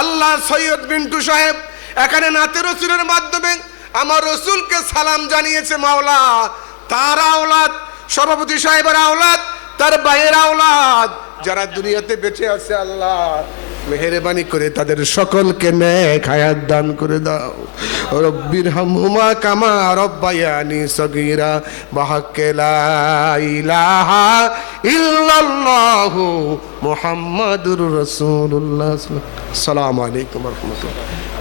আল্লাহ। সৈয়দ বিন্টু সাহেব এখানে নাতে রসুলের মাধ্যমে আমার রসুলকে সালাম জানিয়েছে মাওলা। তার আওলাদ, সভাপতি সাহেবের আওলাদ, তার ভাইয়ের আওলাদ যারা দুনিয়াতে বেঁচে আছে আল্লাহ মেহেরবানি করে তাদের সকলকে নেক হায়াত দান করে দাও। রব্বির হামহুমা কামা রব্বায়ানি সগীরা বিহাক্কি লা ইলাহা ইল্লাল্লাহু মুহাম্মাদুর রাসূলুল্লাহ। আসসালামু আলাইকুম ওয়া রাহমাতুল্লাহ।